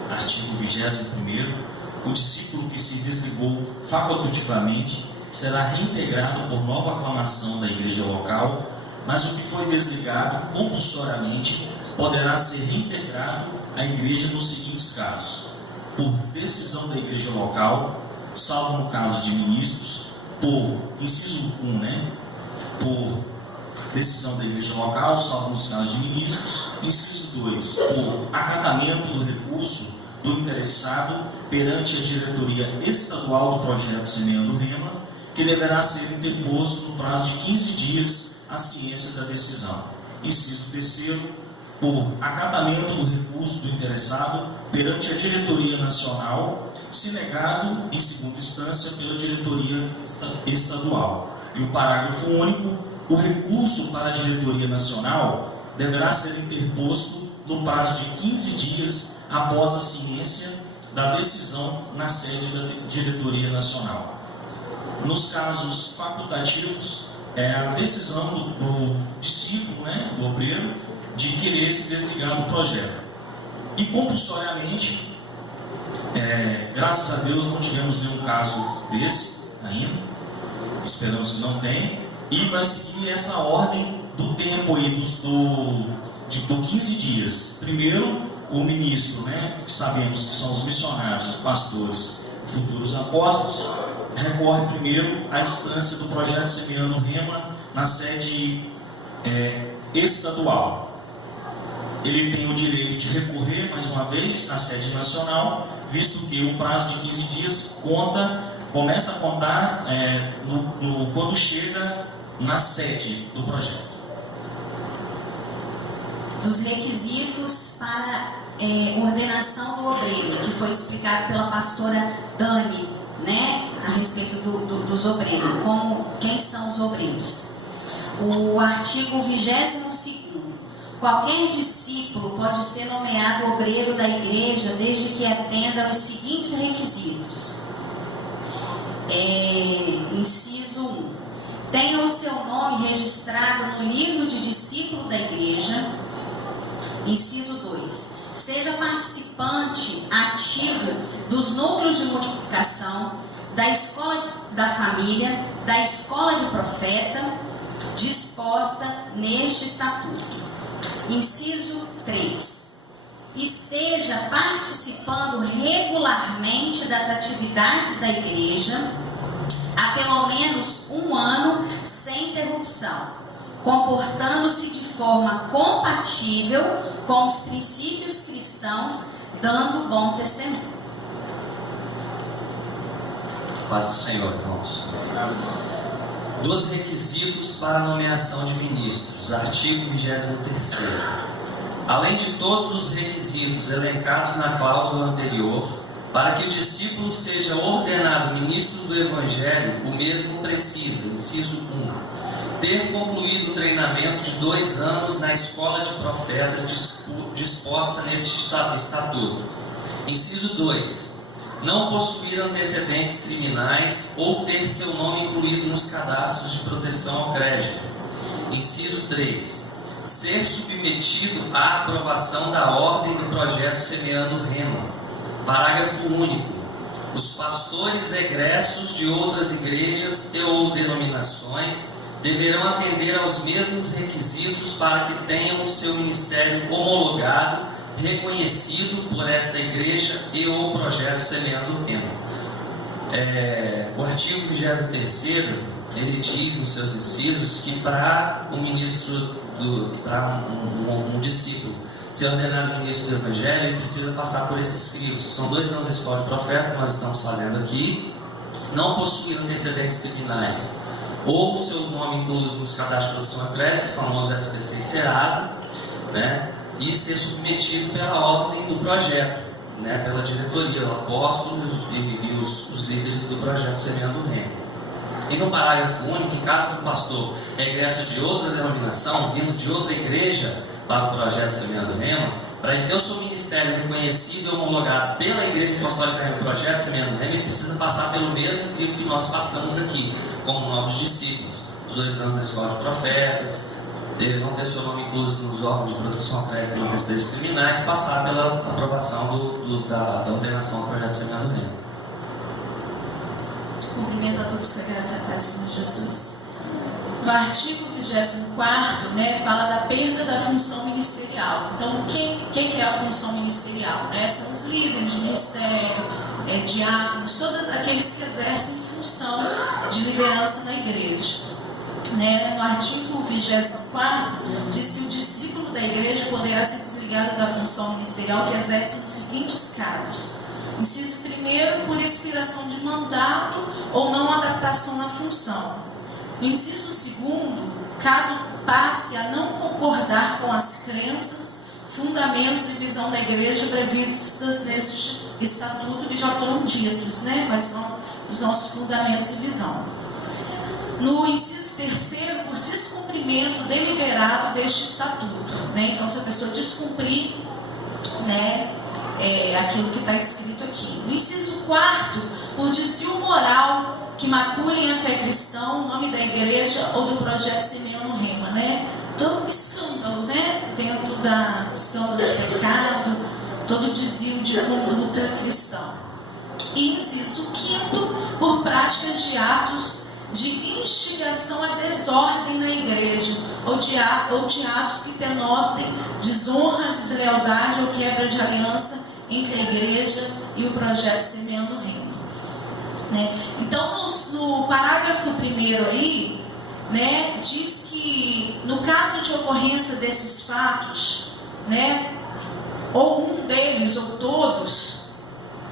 Artigo 21º. O discípulo que se desligou facultativamente será reintegrado por nova aclamação da igreja local, mas o que foi desligado compulsoriamente poderá ser reintegrado à igreja nos seguintes casos: por decisão da igreja local, salvo no caso de ministros, por inciso 1, né? Por decisão da igreja local, salvo nos casos de ministros. Inciso 2, por acatamento do recurso do interessado perante a diretoria estadual do projeto Semeando Rema, que deverá ser interposto no prazo de 15 dias à ciência da decisão. Inciso 3º, por acatamento do recurso do interessado perante a diretoria nacional, se negado em segunda instância pela diretoria estadual. E o parágrafo único, o recurso para a diretoria nacional deverá ser interposto no prazo de 15 dias após a ciência da decisão na sede da diretoria nacional. Nos casos facultativos, é a decisão do discípulo, do obreiro, de querer se desligar do projeto. E compulsoriamente, graças a Deus não tivemos nenhum caso desse ainda, esperamos que não tenha, e vai seguir essa ordem do tempo aí do 15 dias. Primeiro, o ministro, que sabemos que são os missionários, pastores, futuros apóstolos, recorre primeiro à instância do projeto Semeando Rema na sede estadual. Ele tem o direito de recorrer, mais uma vez, à sede nacional, visto que o prazo de 15 dias começa a contar quando chega na sede do projeto. Dos requisitos para ordenação do obreiro, que foi explicado pela pastora Dani, a respeito dos obreiros, quem são os obreiros. O artigo 22º, qualquer discípulo pode ser nomeado obreiro da igreja desde que atenda aos seguintes requisitos. Inciso 1. Tenha o seu nome registrado no livro de discípulo da igreja. Inciso 2. Seja participante ativo dos núcleos de multiplicação, da escola da família, da escola de profeta, disposta neste estatuto. Inciso 3. Esteja participando regularmente das atividades da igreja há pelo menos um ano sem interrupção, comportando-se de forma compatível com os princípios cristãos, dando bom testemunho. Paz do Senhor, irmãos. Dos requisitos para a nomeação de ministros, artigo 23º. Além de todos os requisitos elencados na cláusula anterior, para que o discípulo seja ordenado ministro do Evangelho, o mesmo precisa, inciso 1, ter concluído o treinamento de 2 anos na escola de profetas disposta neste estatuto. Inciso 2. Não possuir antecedentes criminais ou ter seu nome incluído nos cadastros de proteção ao crédito. Inciso 3. Ser submetido à aprovação da ordem do projeto Semeando Rema. Parágrafo único. Os pastores egressos de outras igrejas e ou denominações deverão atender aos mesmos requisitos para que tenham o seu ministério homologado, reconhecido por esta igreja e ou projeto Semeando Rema. O artigo 23º, ele diz nos seus incisos que para um ministro, para um discípulo ser ordenado ministro do Evangelho, ele precisa passar por esses crivos. São 2 anos da escola de profeta que nós estamos fazendo aqui, não possuir antecedentes criminais ou seu nome incluso nos cadastros de produção a crédito, famoso SPC e Serasa, e ser submetido pela ordem do projeto, pela diretoria, o apóstolo e os líderes do projeto Semeando Rema. E no parágrafo único, que caso o pastor é egresso de outra denominação, vindo de outra igreja para o projeto Semeando Rema, para ele ter o seu ministério reconhecido e homologado pela Igreja Apostólica Rema, projeto Semeando Rema, ele precisa passar pelo mesmo crivo que nós passamos aqui, como novos discípulos. Os 2 anos da escola de profetas, não ter seu nome incluso nos órgãos de proteção ao crédito e antecedentes criminais, passar pela aprovação da ordenação do projeto Semeando Rema. Cumprimento a todos com a graça e a paz do Senhor Jesus. No artigo 24º, fala da perda da função ministerial. Então, o que é a função ministerial? São os líderes de ministério, diáconos, todos aqueles que exercem função de liderança na igreja. No artigo 24º, diz que o discípulo da igreja poderá se desligado da função ministerial que exerce nos seguintes casos. Inciso 1, por expiração de mandato ou não adaptação na função. No inciso 2, caso passe a não concordar com as crenças, fundamentos e visão da igreja previstas nesse estatuto que já foram ditos, né? Quais são os nossos fundamentos e visão. No inciso 3, por descumprimento deliberado deste estatuto, né? Então, se a pessoa descumprir, né, aquilo que está escrito aqui. No inciso 4, por desvio moral que maculem a fé cristã, o nome da igreja ou do projeto Semeando Rema, né? Todo escândalo, né? Dentro do escândalo de pecado, todo desvio de conduta cristã. E inciso 5, por práticas de atos de instigação à desordem na igreja, ou de atos que denotem desonra, deslealdade ou quebra de aliança entre a igreja e o projeto Semeando Rema. Né? Então, no parágrafo 1 aí, né, diz que no caso de ocorrência desses fatos, né, ou um deles ou todos,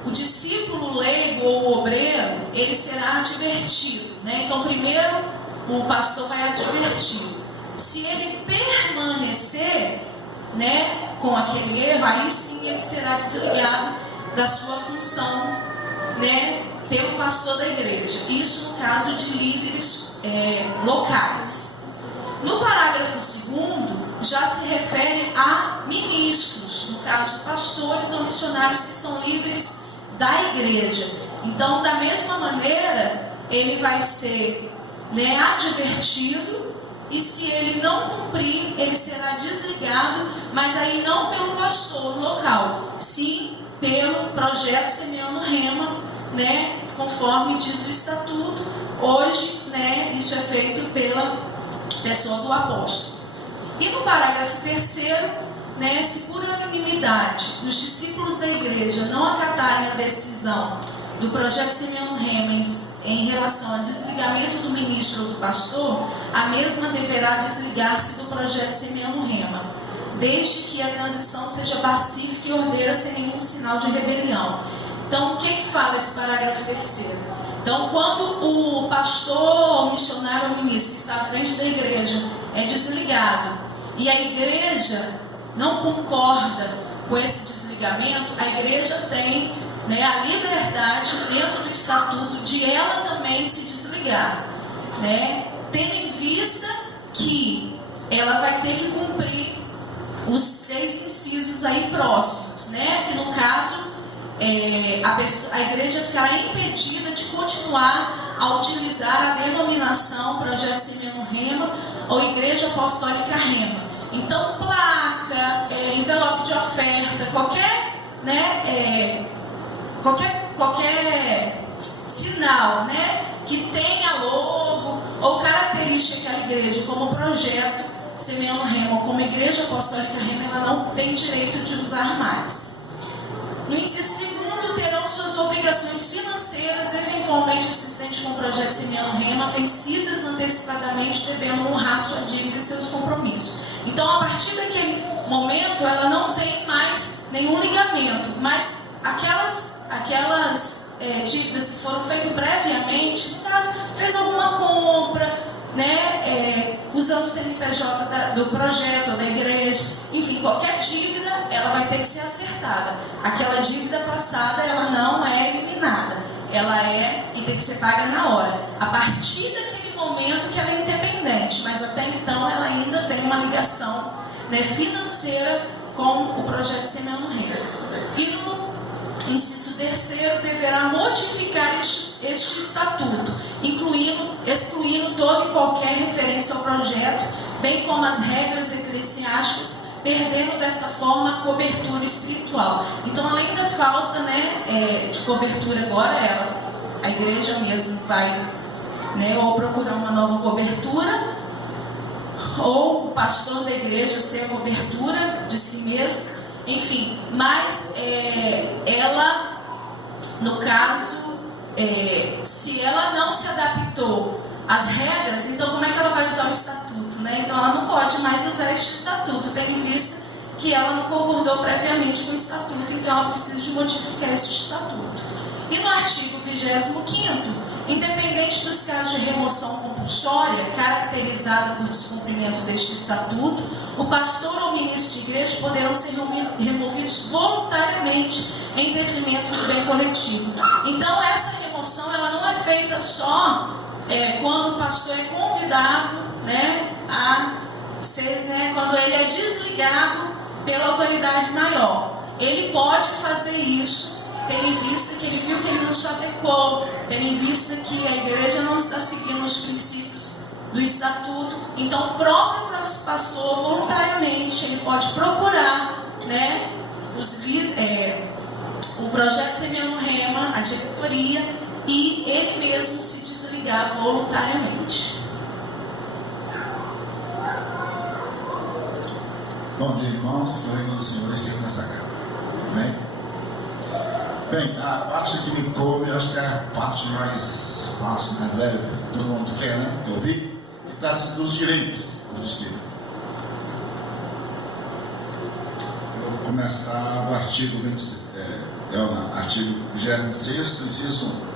o discípulo leigo ou obreiro, ele será advertido, né? Então, primeiro, o pastor vai advertir. Se ele permanecer, né, com aquele erro, aí sim ele será desligado da sua função, né, pelo pastor da igreja. Isso no caso de líderes locais. No parágrafo 2, já se refere a ministros, no caso pastores ou missionários que são líderes da igreja. Então, da mesma maneira, ele vai ser, né, advertido, e se ele não cumprir, ele será desligado, mas aí não pelo pastor local, sim pelo projeto Semeando Rema, né, conforme diz o estatuto. Hoje, né, isso é feito pela pessoa do apóstolo. E no parágrafo 3, né, se por unanimidade os discípulos da igreja não acatarem a decisão do projeto Semeando Rema em relação ao desligamento do ministro ou do pastor, a mesma deverá desligar-se do projeto Semeando Rema, desde que a transição seja pacífica e ordeira sem nenhum sinal de rebelião. Então, o que fala esse parágrafo 3? Então, quando o pastor, o missionário ou ministro que está à frente da igreja é desligado e a igreja não concorda com esse desligamento, a igreja tem, né, a liberdade dentro do estatuto de ela também se desligar, né, tendo em vista que ela vai ter que cumprir os 3 incisos aí próximos, né, que no caso a igreja ficará impedida de continuar a utilizar a denominação Projeto Semeando Rema ou Igreja Apostólica Rema. Então, placa, envelope de oferta, qualquer, né, qualquer sinal, né, que tenha logo ou característica daquela igreja como Projeto Semeando Rema ou como Igreja Apostólica Rema, ela não tem direito de usar mais. No inciso 2, terão suas obrigações financeiras eventualmente existentes com o projeto Semeando Rema vencidas antecipadamente, devendo honrar sua dívida e seus compromissos. Então, a partir daquele momento, ela não tem mais nenhum ligamento, mas aquelas dívidas que foram feitas previamente, no caso, fez alguma compra, né, usando o CNPJ do projeto ou da igreja, enfim, qualquer dívida, ela vai ter que ser acertada. Aquela dívida passada, ela não é eliminada, ela é e tem que ser paga na hora. A partir daquele momento que ela é independente, mas até então ela ainda tem uma ligação, né, financeira com o projeto Semeando Rema. E no inciso 3, deverá modificar este estatuto, excluindo toda e qualquer referência ao projeto, bem como as regras eclesiásticas, perdendo desta forma a cobertura espiritual. Então, ela ainda falta, né, de cobertura agora, a igreja mesmo vai, né, ou procurar uma nova cobertura, ou o pastor da igreja ser a cobertura de si mesmo, enfim, mas ela, no caso, se ela não se adaptou às regras, então como é que ela vai usar o estatuto, né? Então ela não pode mais usar este estatuto, tendo em vista que ela não concordou previamente com o estatuto, então ela precisa de modificar esse estatuto. E no artigo 25º, independente dos casos de remoção compulsória, caracterizada por descumprimento deste estatuto, o pastor ou ministro de igreja poderão ser removidos voluntariamente em detrimento do bem coletivo. Então, essa remoção ela não é feita só quando o pastor é convidado, a ser, quando ele é desligado pela autoridade maior. Ele pode fazer isso, tendo em vista que ele viu que ele não se adequou, tendo em vista que a igreja não está seguindo os princípios do estatuto. Então, o próprio pastor, voluntariamente, ele pode procurar, o projeto Semeando Rema, a diretoria, e ele mesmo se desligar voluntariamente. Bom dia, irmãos, que o reino do Senhor esteja nessa casa. Amém? Bem, a parte que me coube, acho que é a parte mais fácil, mais leve, que todo mundo quer, que ouvir, que trata dos direitos dos discípulos. Vou começar o artigo 26º, inciso 1.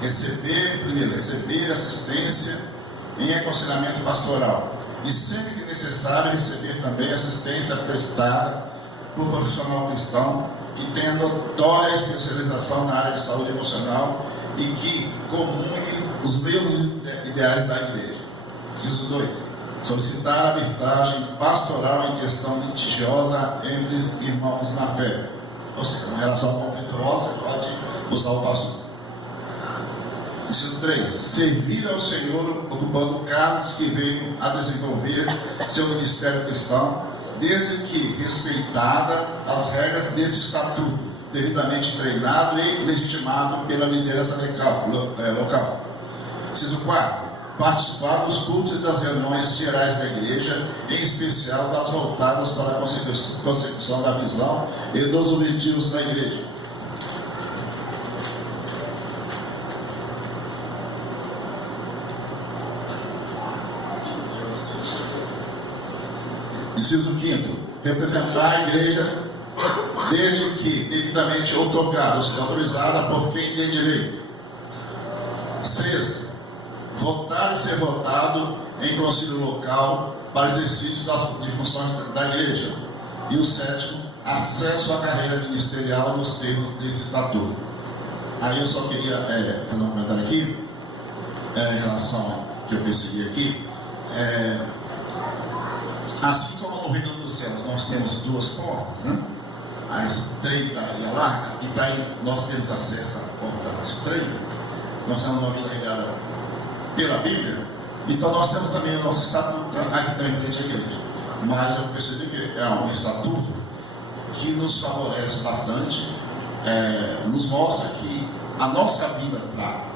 Receber assistência em aconselhamento pastoral e sempre que necessário receber também assistência prestada por profissional cristão que tenha notória especialização na área de saúde emocional e que comungue os mesmos ideais da igreja. Inciso 2. Solicitar arbitragem pastoral em questão litigiosa entre irmãos na fé. Ou seja, uma relação conflituosa pode usar o pastor. Inciso 3. Servir ao Senhor ocupando cargos que venham a desenvolver seu ministério cristão, desde que respeitada as regras desse estatuto, devidamente treinado e legitimado pela liderança local. Inciso 4. Participar dos cultos e das reuniões gerais da igreja, em especial das voltadas para a consecução da visão e dos objetivos da igreja. Inciso 5º. Representar a igreja desde que devidamente outorgada, ou seja, autorizada por quem tem direito. 6. Votar e ser votado em concílio local para exercício de funções da igreja. E o 7º. Acesso à carreira ministerial nos termos desse estatuto. Aí eu só queria fazer um comentário aqui, em relação ao que eu percebi aqui. Assim como no reino dos céus nós temos duas portas, a estreita e a larga, e para nós temos acesso à porta estreita, nós temos uma vida regada pela Bíblia, então nós temos também o nosso estatuto aqui também frente à igreja. Mas eu percebi que é um estatuto que nos favorece bastante, nos mostra que a nossa vida para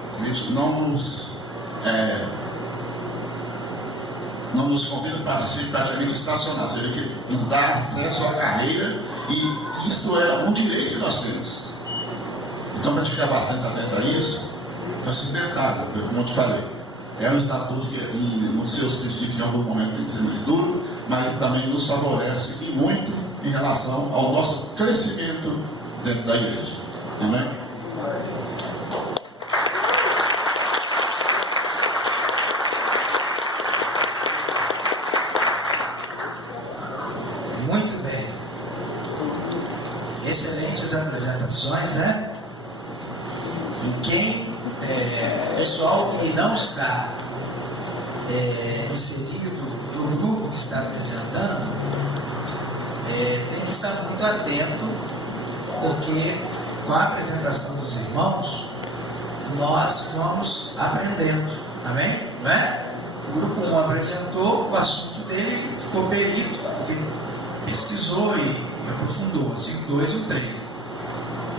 não nos convida para ser praticamente estacionar, seja que nos dá acesso à carreira, e isto é um direito que nós temos. Então, para a gente ficar bastante atento a isso, esse detalhe, como eu te falei, é um estatuto que, nos seus princípios, em algum momento tem que ser mais duro, mas que também nos favorece e muito em relação ao nosso crescimento dentro da igreja. Amém? Muito bem. Excelentes apresentações, E quem, pessoal que não está inserido no grupo que está apresentando, tem que estar muito atento, porque com a apresentação dos irmãos, nós vamos aprendendo, amém? Não é? O grupo 1 apresentou, o assunto dele ficou perito, porque pesquisou e aprofundou, assim, 2 e 3.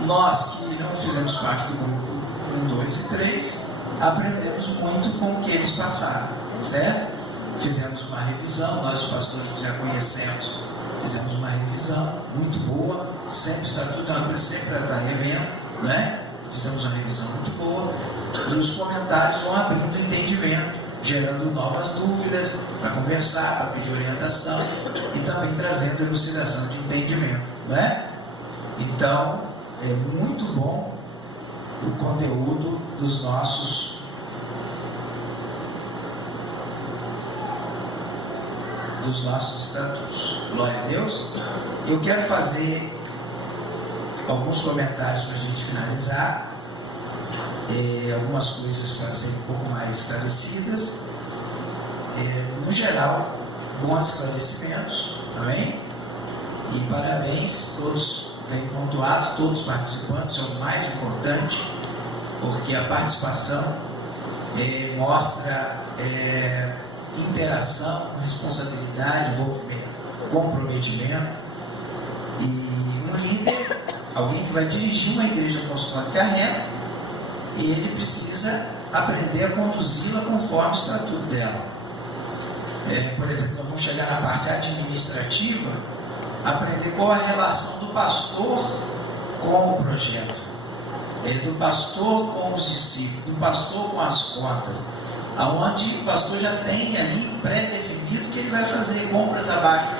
Nós que não fizemos parte do grupo 1, 2 e 3, aprendemos muito com o que eles passaram, certo? Fizemos uma revisão, nós os pastores que já conhecemos, fizemos uma revisão muito boa, sempre está tudo, uma coisa sempre está revendo, Fizemos uma revisão muito boa, e os comentários vão abrindo entendimento gerando novas dúvidas, para conversar, para pedir orientação e também trazendo elucidação de entendimento, né? Então, é muito bom o conteúdo dos nossos estatutos. Glória a Deus. Eu quero fazer alguns comentários para a gente finalizar, algumas coisas para serem um pouco mais esclarecidas. No geral, bons esclarecimentos, amém? E parabéns, todos bem pontuados, todos os participantes, é o mais importante, porque a participação mostra interação, responsabilidade, envolvimento, comprometimento. E um líder, alguém que vai dirigir uma igreja apostólica rema, ele precisa aprender a conduzi-la conforme o estatuto dela. Por exemplo, nós vamos chegar na parte administrativa, aprender qual a relação do pastor com o projeto, do pastor com os discípulos, do pastor com as contas, aonde o pastor já tem ali pré-definido que ele vai fazer compras abaixo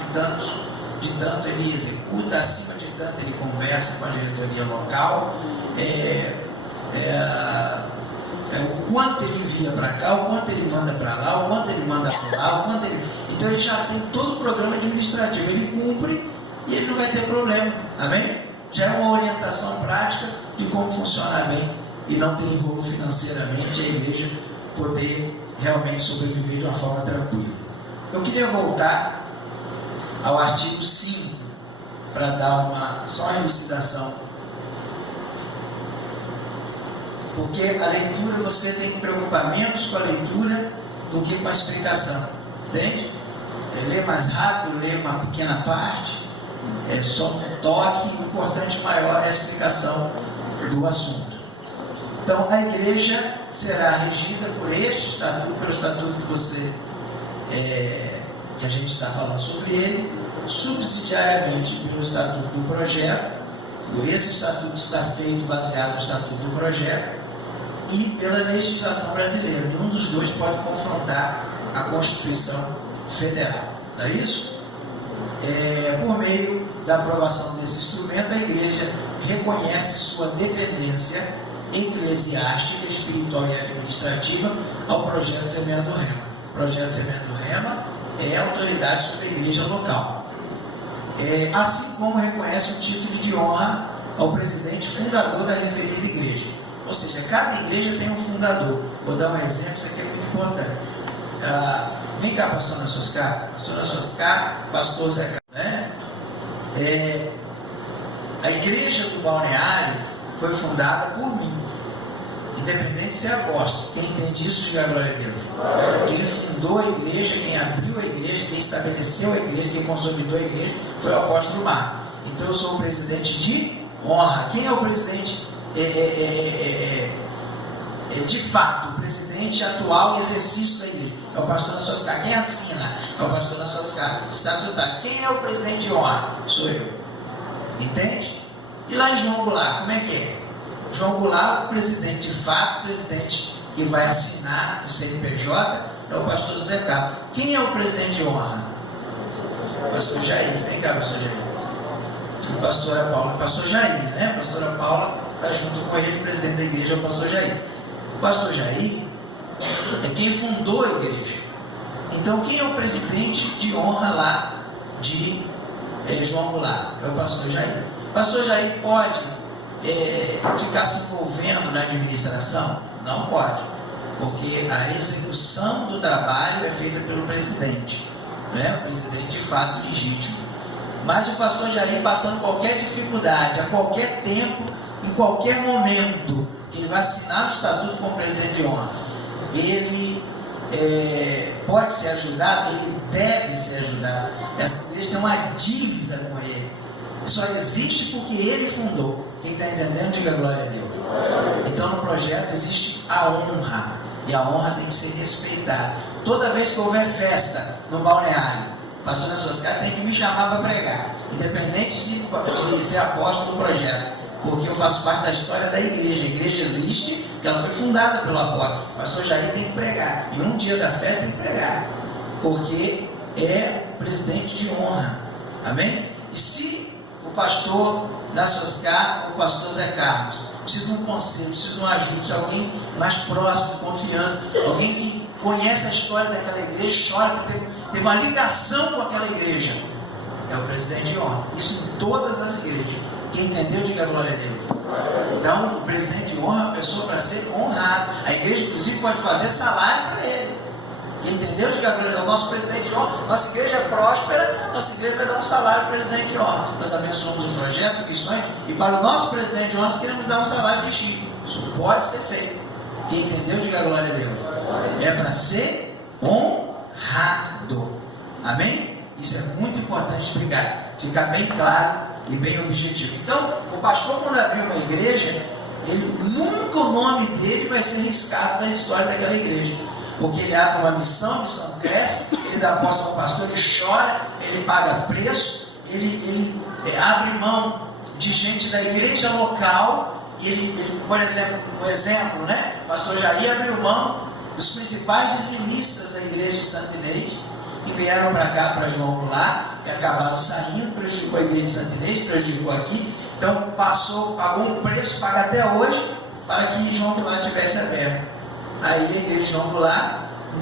de tanto ele executa, acima de tanto ele conversa com a diretoria local, o quanto ele envia para cá, o quanto ele manda para lá, o quanto ele manda para lá, o quanto ele... Então ele já tem todo o programa administrativo, ele cumpre e ele não vai ter problema, amém? Já é uma orientação prática de como funcionar bem e não ter enrolo financeiramente, a igreja poder realmente sobreviver de uma forma tranquila. Eu queria voltar ao artigo 5 para dar só uma elucidação, porque a leitura, você tem que preocupar menos com a leitura do que com a explicação, entende? Ler mais rápido, ler uma pequena parte, só um toque, o importante maior é a explicação do assunto. Então, a igreja será regida por este estatuto, pelo estatuto que a gente está falando sobre ele, subsidiariamente pelo estatuto do projeto. Esse estatuto está feito baseado no estatuto do projeto e pela legislação brasileira. Nenhum dos dois pode confrontar a Constituição Federal, não é isso? Por meio da aprovação desse instrumento, a igreja reconhece sua dependência eclesiástica, espiritual e administrativa ao projeto Semeando do Rema. O projeto Semeando do Rema é a autoridade sobre a igreja local. Assim como reconhece o título de honra ao presidente fundador da referida igreja. Ou seja, cada igreja tem um fundador. Vou dar um exemplo, isso aqui é muito importante. Vem cá, pastor Nassoscar. Pastor Nassoscar, pastor Zé Carlos, né? A igreja do Balneário foi fundada por mim, independente de ser apóstolo. Quem entende isso, diga glória a Deus. Quem fundou a igreja, quem abriu a igreja, quem estabeleceu a igreja, quem consolidou a igreja, foi o apóstolo Marco. Então eu sou o presidente de honra. Quem é o presidente de fato, o presidente atual em exercício da igreja? É o pastor Nassoscar. Quem assina? É o pastor Nassoscar. Estatutário. Quem é o presidente de honra? Sou eu. Entende? E lá em João Goulart, como é que é? João Goulart, o presidente de fato, o presidente que vai assinar do CNPJ, é o pastor Zé Carlos. Quem é o presidente de honra? O pastor Jair. Vem cá, pastor Jair. A pastora Paula, o pastor Jair, né? A pastora Paula está junto com ele, o presidente da igreja é o pastor Jair. O pastor Jair é quem fundou a igreja. Então, quem é o presidente de honra lá de João Goulart? É o pastor Jair. O pastor Jair pode ficar se envolvendo na administração? Não pode, porque a execução do trabalho é feita pelo presidente, né? O presidente de fato legítimo. Mas o pastor Jair, passando qualquer dificuldade, a qualquer tempo, em qualquer momento, que ele vai assinar o estatuto como presidente de honra, ele pode ser ajudado, ele deve ser ajudado. Essa igreja tem uma dívida com ele. Só existe porque ele fundou. Quem está entendendo, diga glória a Deus. Então no projeto existe a honra, e a honra tem que ser respeitada. Toda vez que houver festa no balneário, o pastor Nassoscar tem que me chamar para pregar, independente de ser apóstolo do projeto. porque eu faço parte da história da igreja. A igreja existe, porque ela foi fundada pelo apóstolo. O pastor Jair tem que pregar, e um dia da festa tem que pregar, porque é o presidente de honra. Amém? E se o pastor da Soscar, o pastor Zé Carlos, precisa de um conselho, precisa de uma ajuda, precisa de alguém mais próximo, de confiança, alguém que conhece a história daquela igreja, chora por ter uma ligação com aquela igreja, é o presidente de honra. Isso em todas as igrejas. Quem entendeu, diga glória a Deus. Então, o presidente de honra é uma pessoa para ser honrado. A igreja, inclusive, pode fazer salário para ele. Quem entendeu, diga glória a Deus. O nosso presidente de honra, nossa igreja é próspera, nossa igreja vai dar um salário para o presidente de honra. Nós abençoamos o projeto, missões, e para o nosso presidente de honra, nós queremos dar um salário de Chico. Isso pode ser feito. Quem entendeu, diga glória a Deus. É para ser honrado. Amém? Isso é muito importante explicar, ficar bem claro e bem objetivo. Então, o pastor, quando abrir uma igreja, nunca o nome dele vai ser riscado da história daquela igreja, porque ele abre uma missão, a missão cresce, ele dá posse ao pastor, ele chora, ele paga preço, ele abre mão de gente da igreja local, por exemplo, né? O pastor Jair abriu mão dos principais dizimistas da igreja de Santa Inês, que vieram para cá, para João Goulart, que acabaram saindo, prejudicou a igreja de Santa Inês, prejudicou aqui, então pagou um preço, paga até hoje, para que João Goulart tivesse aberto. Aí a igreja de João Goulart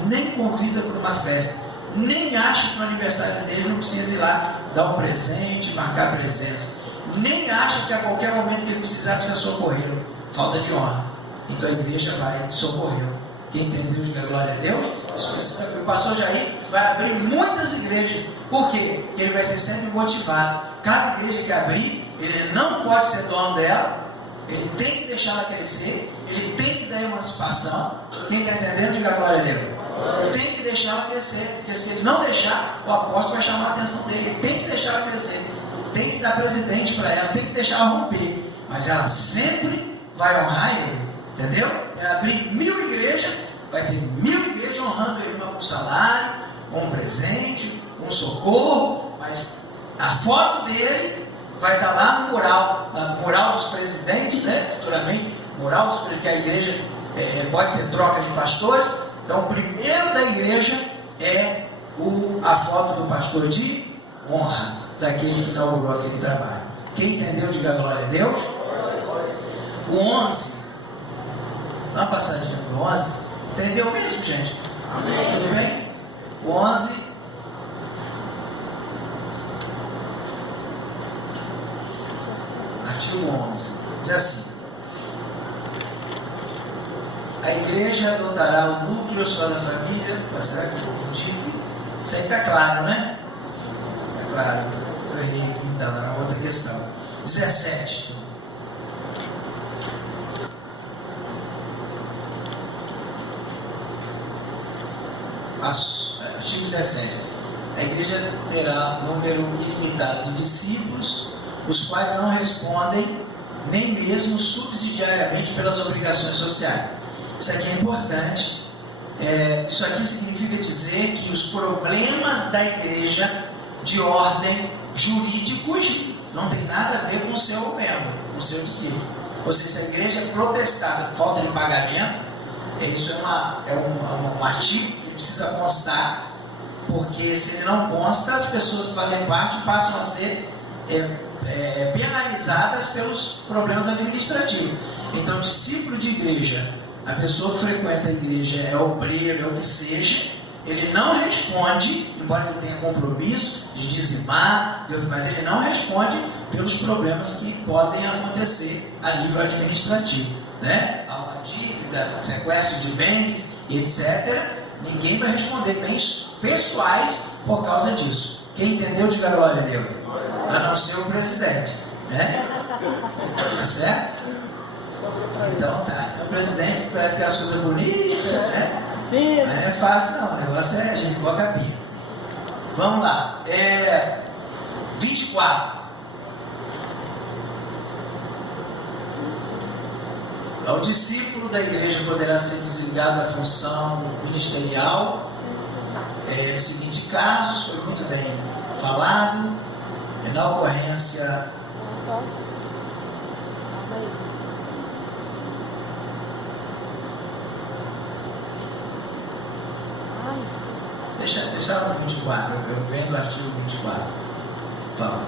nem convida para uma festa, nem acha que no aniversário dele não precisa ir lá dar um presente, marcar presença, nem acha que a qualquer momento que ele precisar, precisa socorrê-lo. Falta de honra. Então a igreja vai socorrê-lo. Quem entendeu, diga glória a Deus. O pastor Jair vai abrir muitas igrejas. Por quê? Ele vai ser sempre motivado. Cada igreja que abrir, ele não pode ser dono dela, ele tem que deixar ela crescer, ele tem que dar emancipação. Quem está entendendo, diga glória a Deus. Tem que deixar ela crescer, porque se ele não deixar, o apóstolo vai chamar a atenção dele. Ele tem que deixar ela crescer, tem que dar presidente para ela, tem que deixar ela romper, mas ela sempre vai honrar ele, entendeu? Ele abrir 1000 igrejas, vai ter 1000 igrejas honrando ele, uma com salário, um presente, um socorro, mas a foto dele vai estar lá no mural dos presidentes, né? Futuramente, mural dos presidentes, que a igreja pode ter troca de pastores. Então, o primeiro da igreja é a foto do pastor de honra, daquele que inaugurou aquele trabalho. Quem entendeu, diga glória a Deus. O 11, uma passagem para o 11, entendeu mesmo, gente? Amém. Tudo bem? O 11, artigo 11, diz assim: a igreja adotará o núcleo só da família. Será que eu confundi aqui? Isso aí está claro, né? Está claro. Eu errei aqui, então, na outra questão. 17. Artigo 17. A igreja terá número ilimitado de discípulos, os quais não respondem nem mesmo subsidiariamente pelas obrigações sociais. Isso aqui é importante. Isso aqui significa dizer que os problemas da igreja de ordem jurídicos não tem nada a ver com o seu membro, com o seu discípulo. Ou seja, se a igreja é protestada por falta de pagamento, isso é um artigo que precisa constar, porque se ele não consta, as pessoas que fazem parte passam a ser penalizadas pelos problemas administrativos. Então, discípulo de igreja, a pessoa que frequenta a igreja, é obreiro, é o que seja, ele não responde, embora ele tenha compromisso de dizimar, mas ele não responde pelos problemas que podem acontecer a nível administrativo, né? Há uma dívida, sequestro de bens, etc. Ninguém vai responder bens pessoais por causa disso. Quem entendeu, diga glória a Deus. A não ser o presidente, né? Tá certo? Então tá, o presidente parece que as coisas bonitas, né? Sim. Mas não é fácil não, o negócio é a gente coloca a pia. Vamos lá, 24. O discípulo da igreja poderá ser desligado da função ministerial em seguinte casos, foi muito bem falado, na ocorrência deixar no 24, eu venho do artigo 24. Fala.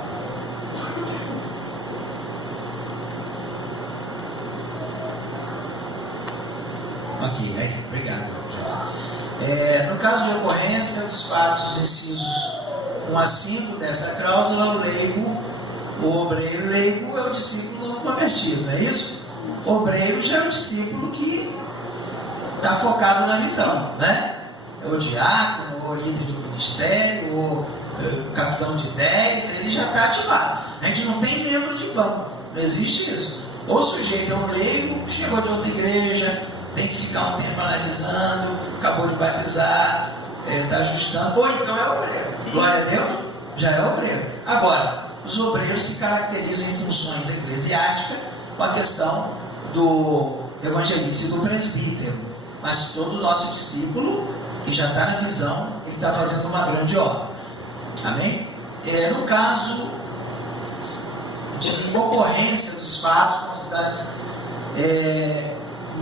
Ok, aí, obrigado. No caso de ocorrência dos fatos dos incisos 1 a 5 dessa cláusula, o leigo, o obreiro leigo é o discípulo convertido, não é isso? O obreiro já é o discípulo que está focado na visão, né? É o diácono, o líder de ministério, o capitão de 10, ele já está ativado. A gente não tem membro de banco, não existe isso. Ou o sujeito é um leigo, chegou de outra igreja, tem que ficar um tempo analisando, acabou de batizar, está ajustando, ou então é obreiro. Glória a Deus, já é obreiro. Agora, os obreiros se caracterizam em funções eclesiásticas com a questão do evangelista e do presbítero. Mas todo nosso discípulo, que já está na visão, ele está fazendo uma grande obra. Amém? No caso de ocorrência dos fatos considerados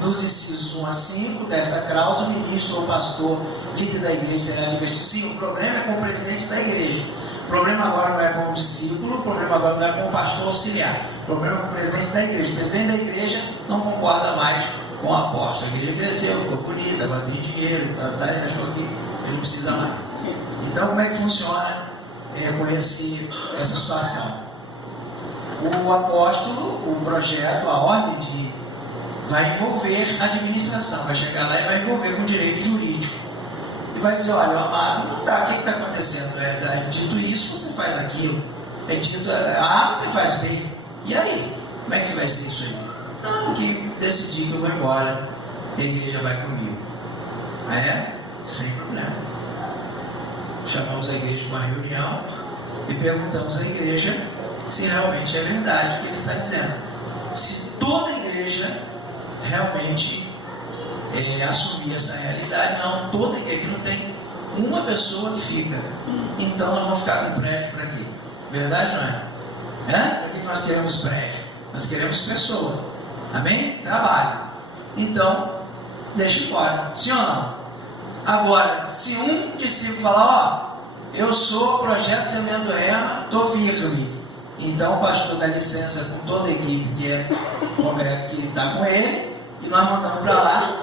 nos incisos 1 a 5 desta cláusula, o ministro ou pastor, líder da igreja, será advertido. Sim, o problema é com o presidente da igreja. O problema agora não é com o discípulo, o problema agora não é com o pastor auxiliar. O problema é com o presidente da igreja. O presidente da igreja não concorda mais com o apóstolo. A igreja cresceu, ficou bonita, agora tem dinheiro, ele achou que ele não precisa mais. Então, como é que funciona com essa situação? O apóstolo, o projeto, a ordem vai envolver a administração, vai chegar lá e vai envolver com o direito jurídico. E vai dizer, olha, amado, não dá, o que está acontecendo? É dito isso, você faz aquilo. É dito A, você faz B. E aí? Como é que vai ser isso aí? Não, que decidi que eu vou embora, a igreja vai comigo. Sem problema. Chamamos a igreja para uma reunião e perguntamos à igreja se realmente é verdade o que ele está dizendo. Se toda a igreja realmente assumir essa realidade, não, toda a igreja, não tem uma pessoa que fica. Então nós vamos ficar com prédio para quê? Verdade, não é? Para que nós queremos prédio? Nós queremos pessoas. Amém? Trabalho. Então, deixa embora. Sim ou não? Agora, se um discípulo falar, eu sou o projeto Semeando Rema, estou firme. Então o pastor dá licença com toda a equipe que é o congresso que está com ele, e nós mandamos para lá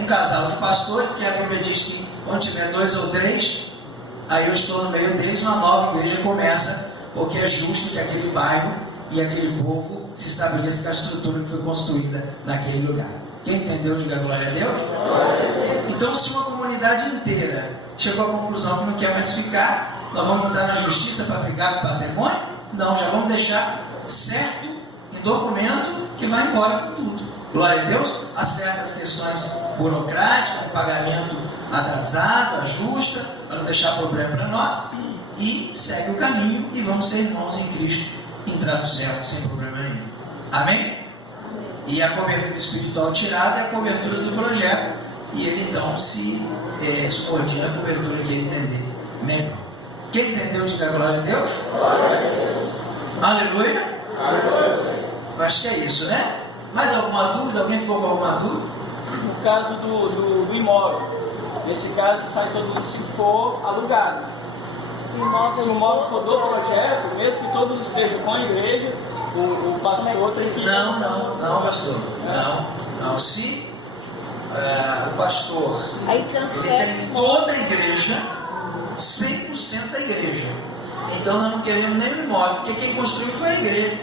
um casal de pastores, que a Bíblia diz que onde tiver 2 ou 3, aí eu estou no meio deles, uma nova igreja começa, porque é justo que aquele bairro e aquele povo se estabeleça com a estrutura que foi construída naquele lugar. Quem entendeu, diga glória a Deus. Então, se uma comunidade inteira chegou à conclusão que não quer mais ficar, nós vamos entrar na justiça para brigar com o patrimônio? Não, já vamos deixar certo em documento que vai embora com tudo. Glória a Deus. Há certas questões burocráticas, pagamento atrasado, ajusta, para não deixar problema para nós, e segue o caminho e vamos ser irmãos em Cristo, entrar no céu sem problema nenhum. Amém? E a cobertura espiritual tirada é a cobertura do projeto, e ele então se subordina à cobertura que ele entender melhor. Quem entendeu, diga glória a Deus? Glória a Deus. Aleluia? Aleluia. Acho que é isso, né? Mais alguma dúvida? Alguém ficou com alguma dúvida? No caso do imóvel, nesse caso sai todo se for alugado. Se o imóvel for do projeto, mesmo que todos estejam com a igreja, o pastor tem que... Não, pastor. Não. Se o pastor ele tem toda a igreja, 100% da igreja, então nós não queremos nem o imóvel, porque quem construiu foi a igreja.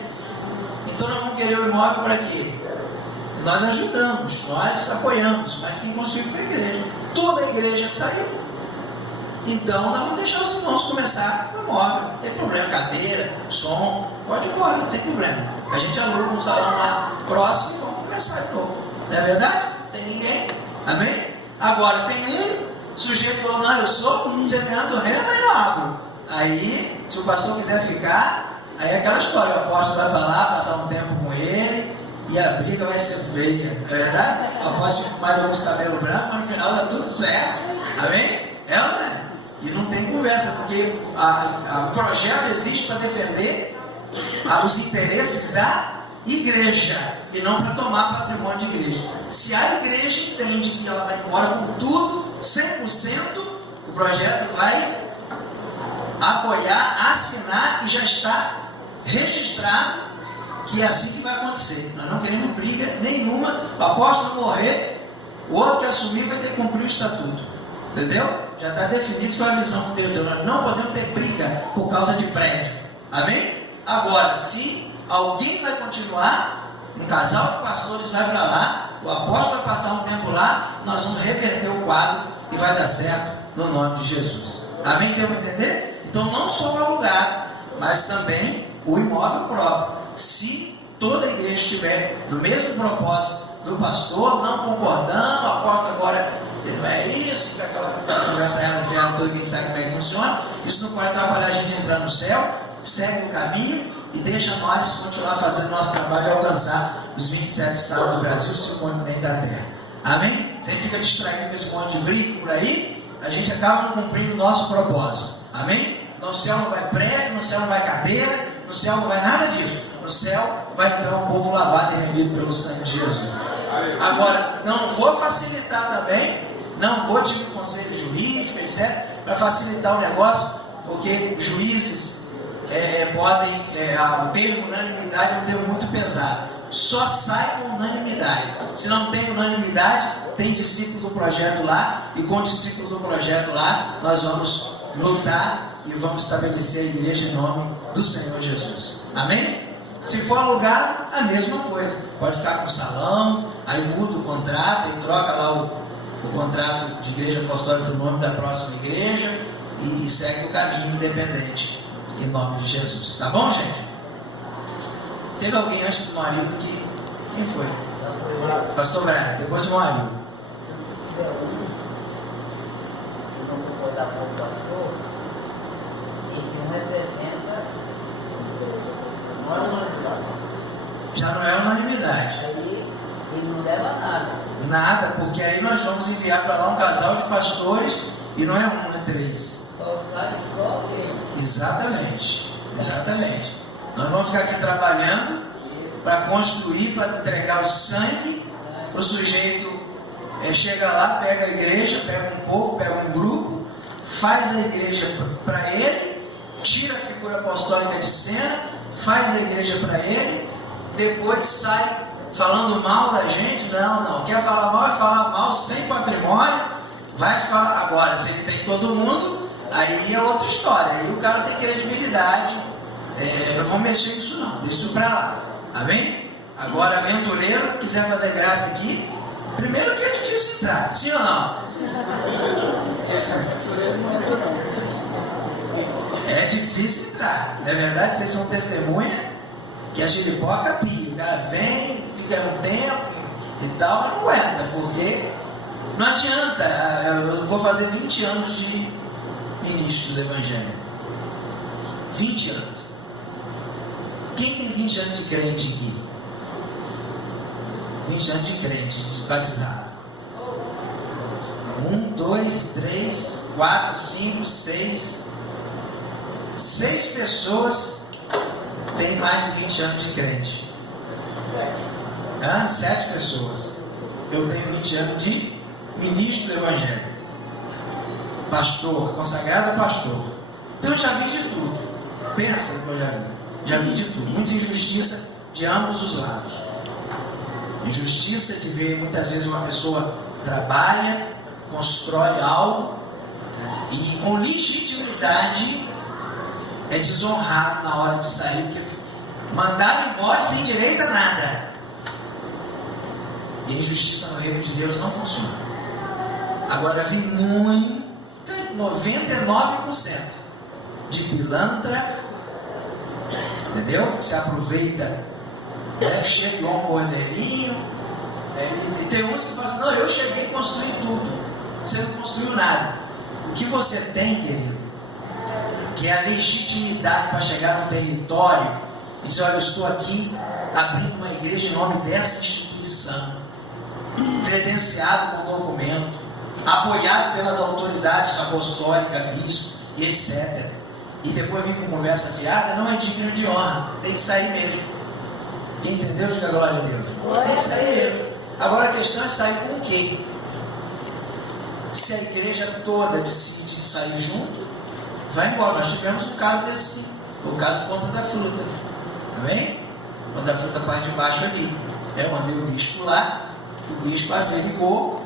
Então nós vamos querer o imóvel para quê? Nós ajudamos, nós apoiamos, mas quem construiu foi a igreja. Toda a igreja saiu. Então nós vamos deixar os irmãos começar no imóvel. Não tem problema, cadeira, som, pode ir embora, não tem problema. A gente aluga um salão lá próximo e vamos começar de novo. Não é verdade? Não tem ninguém. Amém? Agora tem um sujeito que falou, não, eu sou Semeando Rema e não abro. Aí, se o pastor quiser ficar, aí é aquela história, o apóstolo vai para lá, passar um tempo com ele, e a briga vai ser feia, não é verdade? O apóstolo fica com mais alguns cabelos brancos, mas no final dá tudo certo. Amém? É ou não é? E não tem conversa, porque o projeto existe para defender os interesses da igreja, e não para tomar patrimônio de igreja. Se a igreja entende que ela vai embora com tudo, 100%, o projeto vai apoiar, assinar e já está registrado que é assim que vai acontecer. Nós não queremos briga nenhuma. O apóstolo morrer, o outro que assumir vai ter que cumprir o estatuto. Entendeu? Já está definido, foi a visão que Deus deu. Nós não podemos ter briga por causa de prédio. Amém? Agora, se alguém vai continuar, um casal de pastores vai para lá, o apóstolo vai passar um tempo lá, nós vamos reverter o quadro e vai dar certo no nome de Jesus. Amém? Deu para entender? Então não só o lugar, mas também o imóvel próprio. Se toda a igreja estiver no mesmo propósito do pastor, não concordando, o apóstolo agora ele não é isso, fica aquela conversa fiada toda, quem sabe como é que funciona, isso não pode atrapalhar a gente entrar no céu. Segue o caminho e deixa nós continuar fazendo nosso trabalho de alcançar os 27 estados do Brasil, 5 continentes da Terra. Amém? Se a gente fica distraído com esse monte de brinco por aí, a gente acaba não cumprindo o nosso propósito. Amém? No céu não vai prédio, no céu não vai cadeira, no céu não vai nada disso. No céu vai entrar um povo lavado e remido pelo sangue de Jesus. Agora, não vou facilitar também, não vou tive conselho jurídico, etc., para facilitar o negócio, porque juízes podem, o termo unanimidade é um termo muito pesado. Só sai com unanimidade. Se não tem unanimidade, tem discípulo do projeto lá, e com o discípulo do projeto lá, nós vamos lutar e vamos estabelecer a igreja em nome do Senhor Jesus. Amém? Se for alugado, a mesma coisa. Pode ficar com o salão, aí muda o contrato, e troca lá o contrato de igreja apostólica do nome da próxima igreja e segue o caminho independente, em nome de Jesus. Tá bom, gente? Teve alguém antes do marido que... Quem foi? Pastor Braga, depois o marido. Eu não vou botar para o pastor, isso representa... Já não é unanimidade. Aí ele não leva nada. Nada, porque aí nós vamos enviar para lá um casal de pastores e não é um, é 3. Só sai só ele. Exatamente, exatamente. Nós vamos ficar aqui trabalhando para construir, para entregar o sangue para o sujeito. Chega lá, pega a igreja, pega um povo, pega um grupo, faz a igreja para ele, tira a figura apostólica de cena, faz a igreja para ele, depois sai falando mal da gente. Não, quer falar mal, é falar mal sem patrimônio, vai falar. Agora, se ele tem todo mundo, aí é outra história, aí o cara tem credibilidade. Não vou mexer nisso não, deixa isso para lá. Amém? Agora, aventureiro, quiser fazer graça aqui, primeiro que é difícil entrar, sim ou não? É difícil entrar. Na verdade, vocês são testemunha que a giripoca pia. O cara vem, fica um tempo e tal, mas não aguenta, porque não adianta. Eu vou fazer 20 anos de ministro do Evangelho. 20 anos. Quem tem 20 anos de crente aqui? 20 anos de crente, de batizado. 1, 2, 3, 4, 5, 6. 6 pessoas têm mais de 20 anos de crente. 7 pessoas. Eu tenho 20 anos de ministro do Evangelho. Pastor, consagrado pastor. Então eu já vi de tudo. Pensa no que eu já vi. Já vi de tudo. Muita injustiça de ambos os lados. Injustiça de ver muitas vezes uma pessoa trabalha, constrói algo e com legitimidade é desonrado na hora de sair, porque mandaram embora sem direito a nada. E a injustiça no reino de Deus não funciona. Agora vi muito, 99% de pilantra, entendeu? Se aproveita, chega igual um cordeirinho, e tem uns que falam assim, não, eu cheguei e construí tudo. Você não construiu nada. O que você tem, querido, que é a legitimidade para chegar no território e dizer, olha, eu estou aqui abrindo uma igreja em nome dessa instituição, credenciado com documento, apoiado pelas autoridades apostólicas, bispo e etc. E depois vir com conversa fiada, não é digno de honra, tem que sair mesmo. Quem entendeu, diga glória a Deus. Tem que sair mesmo. Agora a questão é sair com o quê? Se a igreja toda decide sair junto, vai embora. Nós tivemos um caso desse sim, o caso Ponta da Fruta. Amém? Ponta da Fruta, parte de baixo ali. Eu mandei o bispo lá, o bispo averiguou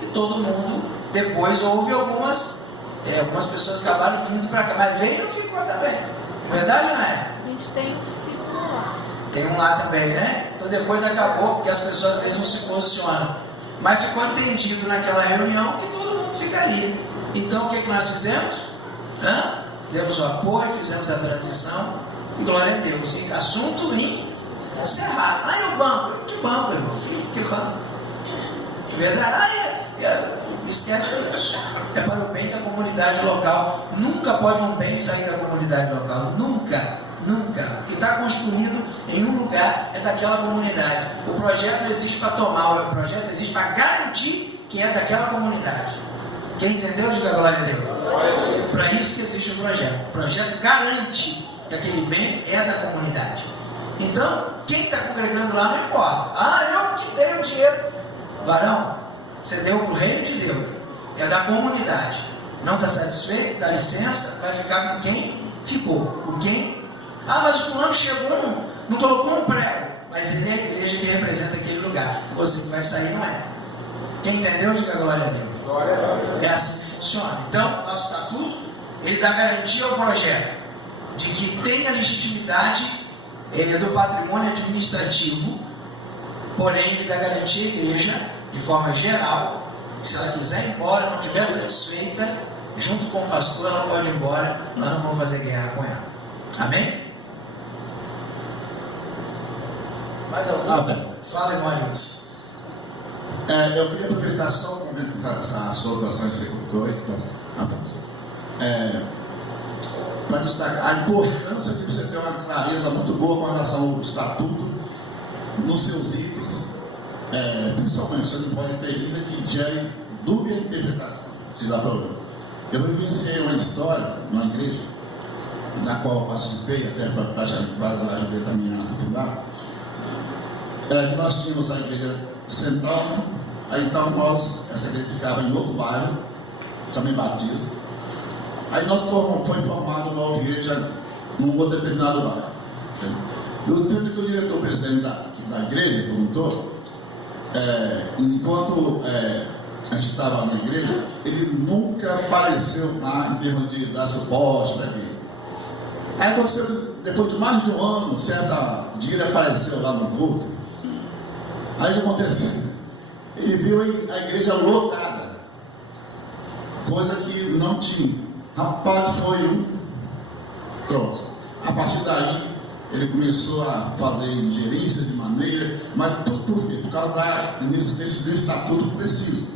que todo mundo, depois houve algumas pessoas que acabaram vindo para cá, mas veio e não ficou também. Verdade, não é? A gente tem um discípulo lá. Tem um lá também, né? Então depois acabou, porque as pessoas às vezes não se posicionam. Mas ficou entendido naquela reunião que todo mundo ficaria. Então o que nós fizemos? Demos o apoio, fizemos a transição, e glória a Deus. E assunto encerrado. Aí o banco, que banco, irmão? Que banco? Verdade? Esquece isso. É para o bem da comunidade local. Nunca pode um bem sair da comunidade local. Nunca. O que está construído em um lugar é daquela comunidade. O projeto não existe para tomar, o projeto existe para garantir que é daquela comunidade. Quem entendeu, diga glória a Deus. Para isso que existe o projeto. O projeto garante que aquele bem é da comunidade. Então, quem está congregando lá não importa. Eu que dei o dinheiro. Varão, você deu para o reino de Deus. É da comunidade. Não está satisfeito? Dá licença, vai ficar com quem ficou. Com quem? Mas o fulano chegou, não colocou um prego. Mas ele é a igreja que representa aquele lugar. Você que vai sair, não é. Quem entendeu, diga glória a Deus. É assim que funciona. Então, nosso estatuto, ele dá garantia ao projeto de que tem a legitimidade do patrimônio administrativo, porém ele dá garantia à igreja, de forma geral, que se ela quiser ir embora, não estiver satisfeita, junto com o pastor, ela não pode ir embora, nós não vamos fazer guerra com ela. Amém? Mais algum? Fala, irmão. Eu queria aproveitar só o momento que essa sua oração executou para destacar a importância de você ter uma clareza muito boa com relação ao estatuto nos seus itens, principalmente você não pode ter ainda que gere dúvida interpretação, se dá problema. Eu vivenciei uma história numa igreja na qual eu participei, até para ajudar a minha afundar, que nós tínhamos a igreja central, né? Aí então essa igreja ficava em outro bairro, também batista. Aí nós foi formada uma outra igreja num outro determinado bairro. No tempo que o diretor-presidente da igreja, como todo, enquanto a gente estava na igreja, ele nunca apareceu lá em termos de dar suporte para ele. Aí aconteceu, depois de mais de um ano, certa dia ele apareceu lá no culto. Aí o que aconteceu? Ele viu a igreja lotada, coisa que não tinha. Rapaz, foi um troço. A partir daí, ele começou a fazer gerência de maneira, mas tudo por causa da inexistência do estatuto preciso.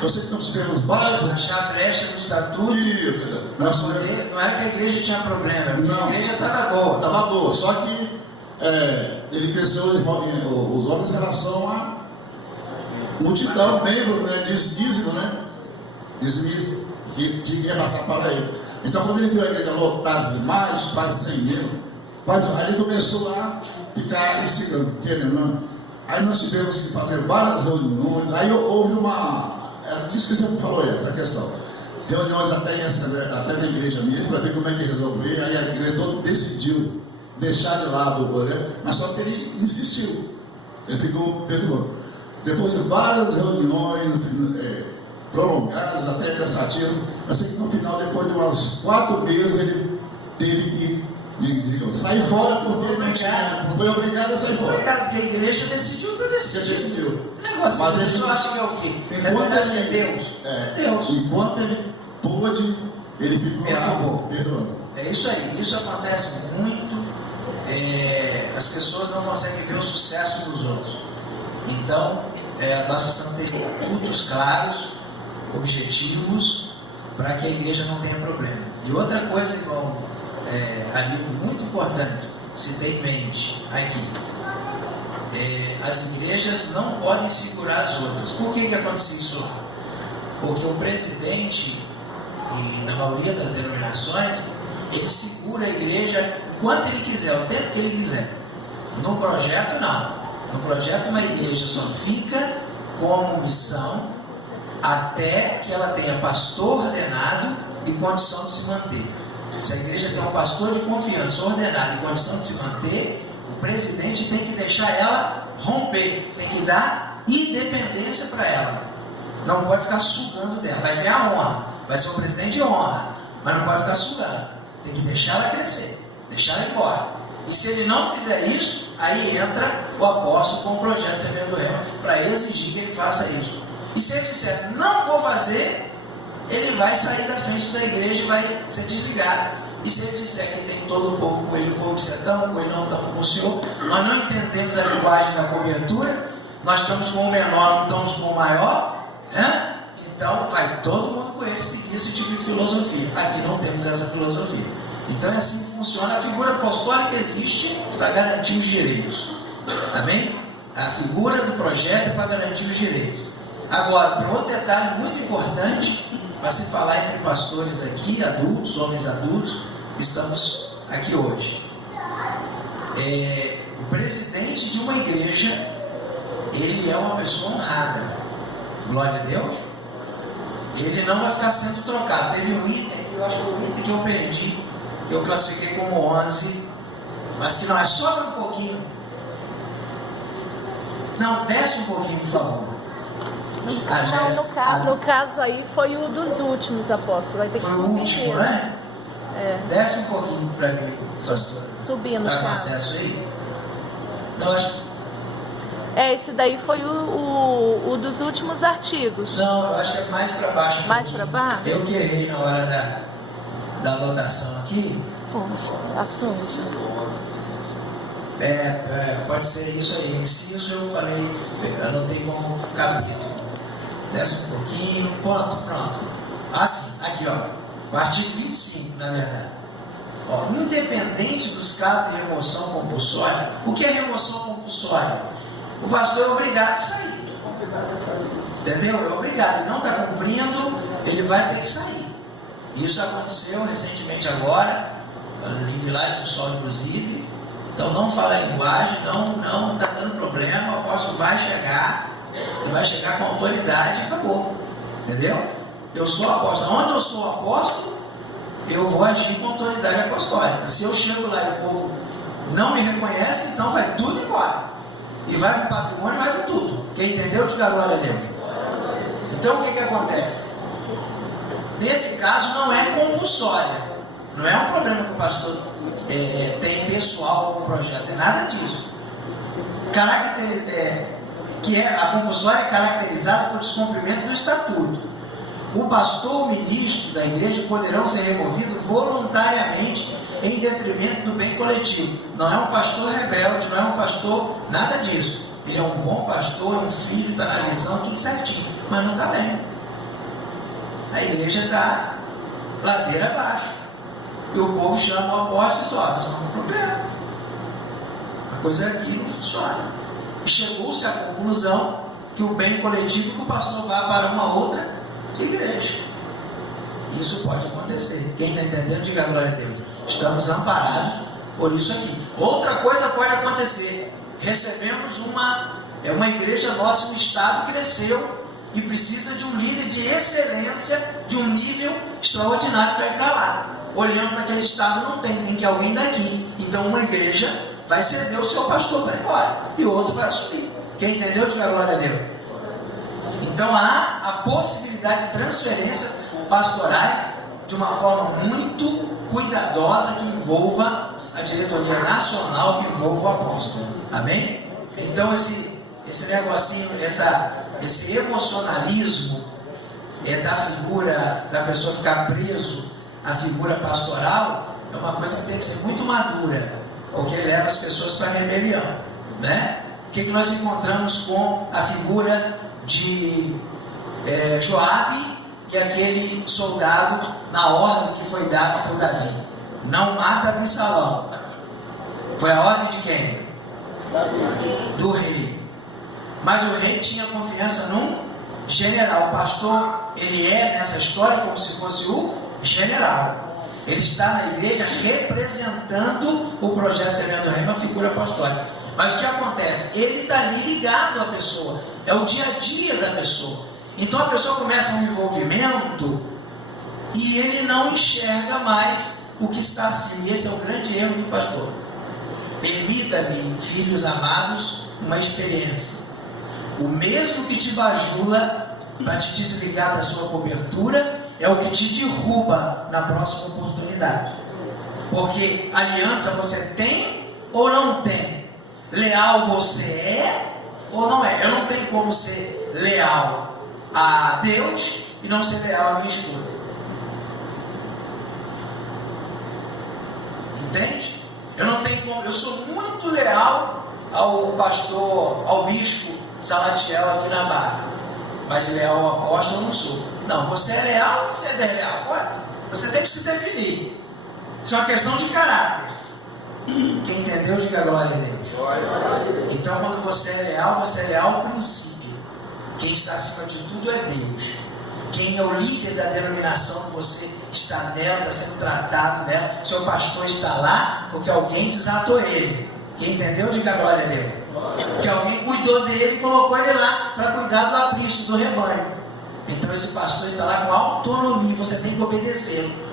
Eu sei que nós tivemos várias. Achar a brecha do estatuto. Isso. Não era que a igreja tinha problema, a igreja estava boa. Estava boa, só que ele cresceu os homens em relação a multidão, membro, né, dízimo, né? Dízimo que ia passar para ele. Então, quando ele viu a igreja lotada demais, quase 100 mil, aí ele começou a ficar instigando, querendo. Aí nós tivemos que fazer várias reuniões. Aí houve isso que você falou, essa questão. Reuniões até na igreja mesmo, para ver como é que resolver. Aí a igreja toda decidiu deixar de lado o Oré, mas só que ele insistiu. Ele ficou perdoando. Depois de várias reuniões prolongadas, até cansativas, eu sei que no final, depois de uns 4 meses, ele teve que sair fora porque foi obrigado a sair fora. Obrigado, porque a igreja decidiu, decidiu. Negócio, a pessoa acha que é o quê? Na verdade é Deus. Deus. Enquanto ele pôde, ele ficou lá perdoando. É isso aí, isso acontece muito. As pessoas não conseguem ver o sucesso dos outros. Então, nós precisamos ter cultos claros, objetivos, para que a igreja não tenha problema. E outra coisa, irmão, ali muito importante, se tem em mente aqui, as igrejas não podem segurar as outras. Por que aconteceu isso lá? Porque o presidente, e na maioria das denominações, ele segura a igreja quanto ele quiser, o tempo que ele quiser. No projeto, não. No projeto, uma igreja só fica como missão até que ela tenha pastor ordenado e condição de se manter. Se a igreja tem um pastor de confiança ordenado e condição de se manter, o presidente tem que deixar ela romper, tem que dar independência para ela. Não pode ficar sugando dela. Vai ter a honra, vai ser um presidente de honra, mas não pode ficar sugando. Tem que deixar ela crescer, deixar ela embora. E se ele não fizer isso, aí entra o apóstolo com o projeto de Semeando o Rema para exigir que ele faça isso. E se ele disser, não vou fazer, ele vai sair da frente da igreja e vai ser desligado. E se ele disser que tem todo o povo com ele, o povo disser, estamos com ele, não estamos com o senhor, nós não entendemos a linguagem da cobertura, nós estamos com o menor, não estamos com o maior, né? Então vai todo mundo com ele seguir esse tipo de filosofia. Aqui não temos essa filosofia. Então é assim que funciona. A figura apostólica existe para garantir os direitos. Amém? A figura do projeto é para garantir os direitos. Agora, tem outro detalhe muito importante para se falar entre pastores aqui, adultos, homens adultos, que estamos aqui hoje. O presidente de uma igreja, ele é uma pessoa honrada. Glória a Deus. Ele não vai ficar sendo trocado. Teve um item, eu acho que o item que eu perdi, que eu classifiquei como 11, mas que nós sobra um pouquinho. Não, desce um pouquinho, por favor. No caso aí foi o dos últimos, apóstolo. Vai ter que foi o último, né? Desce um pouquinho para mim, pastor. Subindo. Está com acesso aí? Não, acho... esse daí foi o dos últimos artigos. Não, eu acho que é mais para baixo. Mais para baixo? Eu que errei na hora da anotação aqui. Poxa, assunto. Pode ser isso aí. Inciso eu falei, anotei como capítulo. Desce um pouquinho, pronto. Assim, aqui ó, o artigo 25, na verdade. Ó, independente dos casos de remoção compulsória, o que é remoção compulsória? O pastor é obrigado a sair. Entendeu? É obrigado. Ele não está cumprindo, ele vai ter que sair. Isso aconteceu recentemente agora, em Vilares do Sol, inclusive. Então não fala a linguagem, não está dando problema, o apóstolo vai chegar, e vai chegar com autoridade e acabou. Entendeu? Eu sou apóstolo. Onde eu sou apóstolo, eu vou agir com autoridade apostólica. Se eu chego lá e o povo não me reconhece, então vai tudo embora. E vai com o patrimônio, vai com tudo. Quem entendeu, diga glória a Deus. Então o que acontece? Nesse caso não é compulsória. Não é um problema que o pastor tem pessoal com o projeto, é nada disso. A compulsória é caracterizada por descumprimento do estatuto. O pastor ou ministro da igreja poderão ser removidos voluntariamente em detrimento do bem coletivo. Não é um pastor rebelde, não é um pastor, nada disso. Ele é um bom pastor, é um filho, está na visão, tudo certinho, mas não está bem. A igreja está ladeira abaixo. E o povo chama o apóstolo e diz, nós estamos com problema. A coisa aqui não funciona. E chegou-se à conclusão que o bem coletivo, que o pastor vá para uma outra igreja. Isso pode acontecer. Quem está entendendo, diga glória a Deus. Estamos amparados por isso aqui. Outra coisa pode acontecer. Recebemos uma igreja nossa, um estado cresceu e precisa de um líder de excelência, de um nível extraordinário para ir para lá. Olhando para aquele estado, não tem que alguém daqui. Então uma igreja vai ceder o seu pastor para ir embora e o outro vai assumir. Quem entendeu, diga glória a Deus. Então há a possibilidade de transferências pastorais de uma forma muito cuidadosa, que envolva a diretoria nacional, que envolva o apóstolo. Amém? Então esse negocinho, esse emocionalismo da figura, da pessoa ficar preso à figura pastoral, é uma coisa que tem que ser muito madura, porque leva as pessoas para a rebelião, né? O que nós encontramos com a figura de Joabe e aquele soldado na ordem que foi dada por Davi? Não mata Absalão. Foi a ordem de quem? Do rei. Mas o rei tinha confiança num general. O pastor, ele nessa história como se fosse o general. Ele está na igreja representando o projeto Semeando o Rema, a figura apostólica. Mas o que acontece? Ele está ali ligado à pessoa. É o dia a dia da pessoa. Então a pessoa começa um envolvimento e ele não enxerga mais o que está acima. E esse é o grande erro do pastor. Permita-me, filhos amados, uma experiência. O mesmo que te bajula para te desligar da sua cobertura é o que te derruba na próxima oportunidade. Porque aliança você tem ou não tem? Leal você é ou não é? Eu não tenho como ser leal a Deus e não ser leal à minha esposa. Entende? Eu não tenho como. Eu sou muito leal ao pastor, ao bispo Salatiel aqui na Barra, mas leal ao apóstolo eu não sou. Não, você é leal ou você é desleal? Você tem que se definir. Isso é uma questão de caráter. Quem entendeu, diga glória a Deus. Então, quando você é leal ao princípio. Quem está acima de tudo é Deus. Quem é o líder da denominação que você está nela, está sendo tratado dela, seu pastor está lá porque alguém desatou ele. Quem entendeu, diga glória a Deus. Porque alguém cuidou dele e colocou ele lá para cuidar do aprisco, do rebanho. Então esse pastor está lá com autonomia, você tem que obedecê-lo.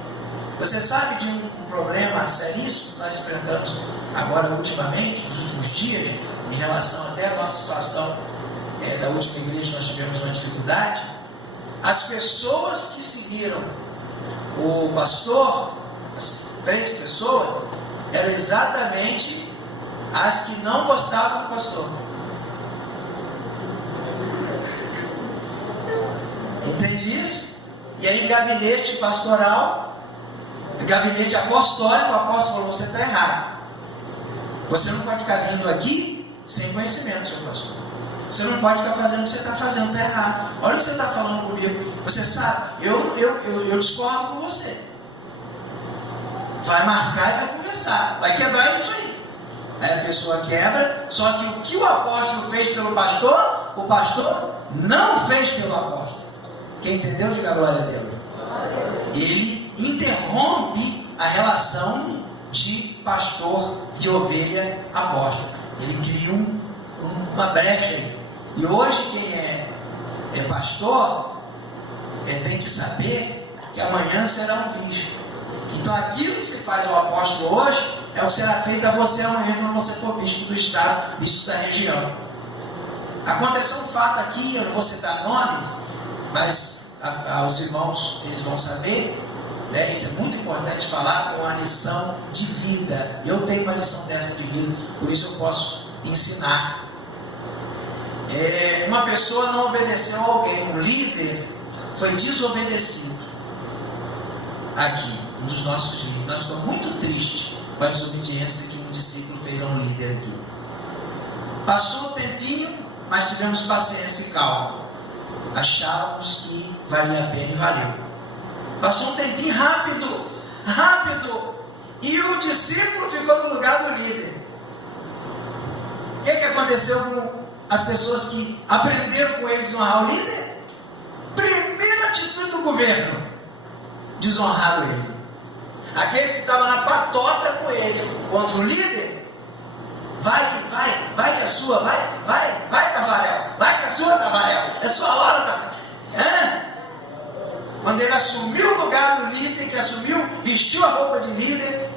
Você sabe de um problema seríssimo que nós enfrentamos agora ultimamente, nos últimos dias, em relação até à nossa situação da última igreja, nós tivemos uma dificuldade. As pessoas que seguiram o pastor, as 3 pessoas, eram exatamente as que não gostavam do pastor. Entende isso? E aí, gabinete pastoral, gabinete apostólico, o apóstolo falou: você está errado. Você não pode ficar vindo aqui sem conhecimento, seu pastor. Você não pode ficar fazendo o que você está fazendo, está errado. Olha o que você está falando comigo. Você sabe, eu discordo com você. Vai marcar e vai conversar. Vai quebrar isso aí. Aí a pessoa quebra, só que o que o apóstolo fez pelo pastor, o pastor não fez pelo apóstolo. Quem entendeu, diga glória a Deus. Ele interrompe a relação de pastor, de ovelha, apóstolo. Ele cria uma brecha aí. E hoje quem é pastor tem que saber que amanhã será um bispo. Então aquilo que se faz ao apóstolo hoje é o que será feito a você amanhã quando você for bispo do estado, bispo da região. Aconteceu um fato aqui, eu não vou citar nomes, mas os irmãos eles vão saber, né? Isso é muito importante falar com uma lição de vida. Eu tenho uma lição dessa de vida, por isso eu posso ensinar. Uma pessoa não obedeceu a alguém, um líder foi desobedecido aqui, um dos nossos líderes. Nós ficamos muito tristes com a desobediência que um discípulo fez a um líder aqui. Passou um tempinho, mas tivemos paciência e calma. Achávamos que valia a pena e valeu. Passou um tempinho rápido, e o discípulo ficou no lugar do líder. O que aconteceu com as pessoas que aprenderam com ele a desonrar o líder? Primeira atitude do governo: desonraram ele. Aqueles que estavam na patota com ele contra o líder, vai que é sua, vai Tavarel, vai que é sua, Tavarel, é sua hora, Tavarel. Quando ele assumiu o lugar do líder, vestiu a roupa de líder,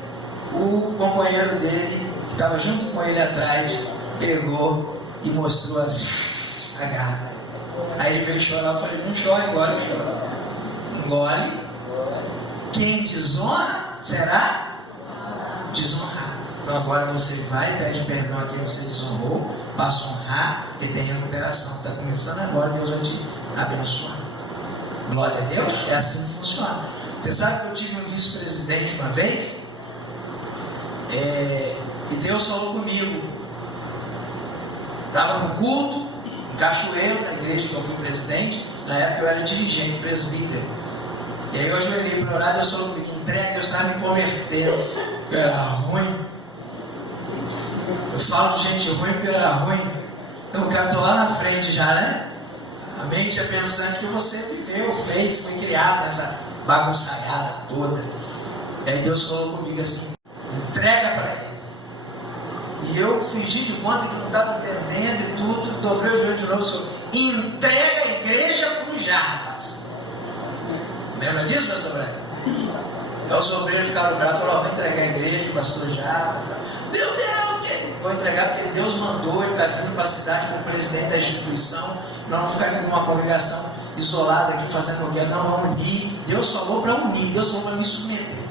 o companheiro dele, que estava junto com ele atrás, pegou e mostrou assim, a garra. Aí ele veio chorar, eu falei: não chore, engole, chora. Engole. Quem desonra será desonrado. Então agora você vai, pede perdão a quem você desonrou, passa a honrar e tem recuperação. Está começando agora, Deus vai te abençoar. Glória a Deus, é assim que funciona. Você sabe que eu tive um vice-presidente uma vez, e Deus falou comigo. Estava no culto, em Cachoeiro, na igreja que eu fui presidente. Na época eu era dirigente, presbítero. E aí eu ajoelhei para orar, Deus falou comigo: entrega, Deus estava me convertendo. Eu era ruim. Eu falo de gente ruim porque eu era ruim. Então o cara está lá na frente já, né? A mente é pensante que você viveu, fez, foi criado nessa bagunçaiada toda. E aí Deus falou comigo assim: entrega para ele. E eu fingi de conta que não estava entendendo e tudo, dobrei o joelho de novo, entrega a igreja para os já, rapaz. Lembra disso, pastor Branco? Aí os obreiros ficaram bravos e falaram: vou entregar a igreja, pastor já. Meu Deus, vou entregar porque Deus mandou, ele está vindo para a cidade como presidente da instituição. Nós vamos ficar aqui com uma congregação isolada aqui fazendo guerra. Não, vamos unir. Deus falou para unir, Deus falou para me submeter.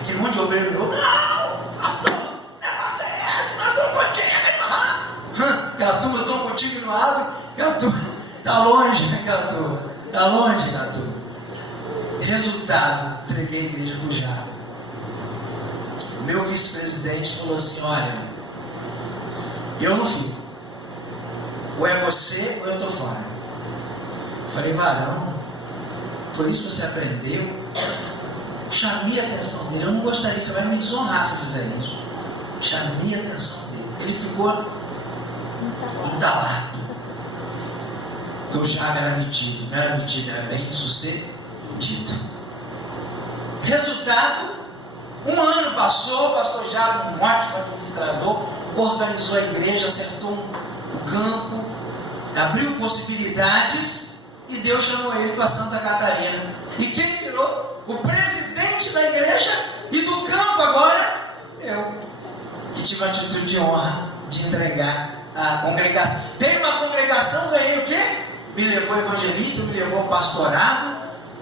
Aquele monte de obreiro novo: não, pastor, o negócio é esse, nós estamos contigo, irmão. Aquela turma, eu estou contigo no lado, aquela turma está longe, né? Aquela turma está longe da turma. Resultado, entreguei a igreja para o Jairo. Meu vice-presidente falou assim: olha, eu não fico, ou é você ou eu estou fora. Falei: varão, foi isso que você aprendeu? Chamei a atenção dele. Eu não gostaria, você vai me desonrar se fizer isso. Chamei a atenção dele. Ele ficou entalado. Porque o Jairo era metido, não era metido, era bem sucedido. Resultado, um ano passou, o pastor Jairo, um ótimo administrador, organizou a igreja, acertou o campo, abriu possibilidades e Deus chamou ele para Santa Catarina. E quem virou o presidente da igreja e do campo agora? Eu, que tive a atitude de honra de entregar a congregação. Tem uma congregação, ganhei o quê? Me levou evangelista, me levou pastorado,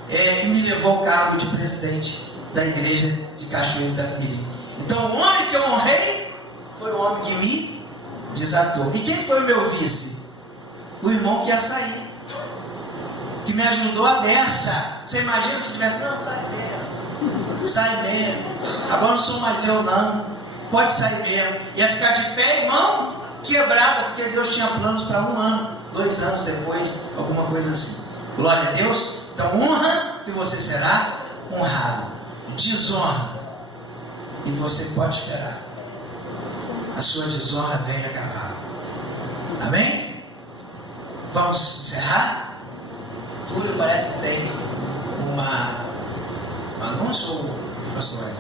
e me levou ao cargo de presidente da igreja de Cachoeiro de Itapemirim. Então o homem que eu honrei foi o homem que me desatou. E quem foi o meu vice? O irmão que ia sair, que me ajudou a beça. Você imagina se eu tivesse: não, sai mesmo, sai mesmo, agora não sou mais eu não, pode sair mesmo. Ia ficar de pé e mão quebrada, porque Deus tinha planos para 1 ano, 2 anos depois, alguma coisa assim. Glória a Deus. Então honra e você será honrado. Desonra e você pode esperar a sua desonra venha acabar. Amém? Vamos encerrar? Túlio parece que tem uma anúncio ou pastor?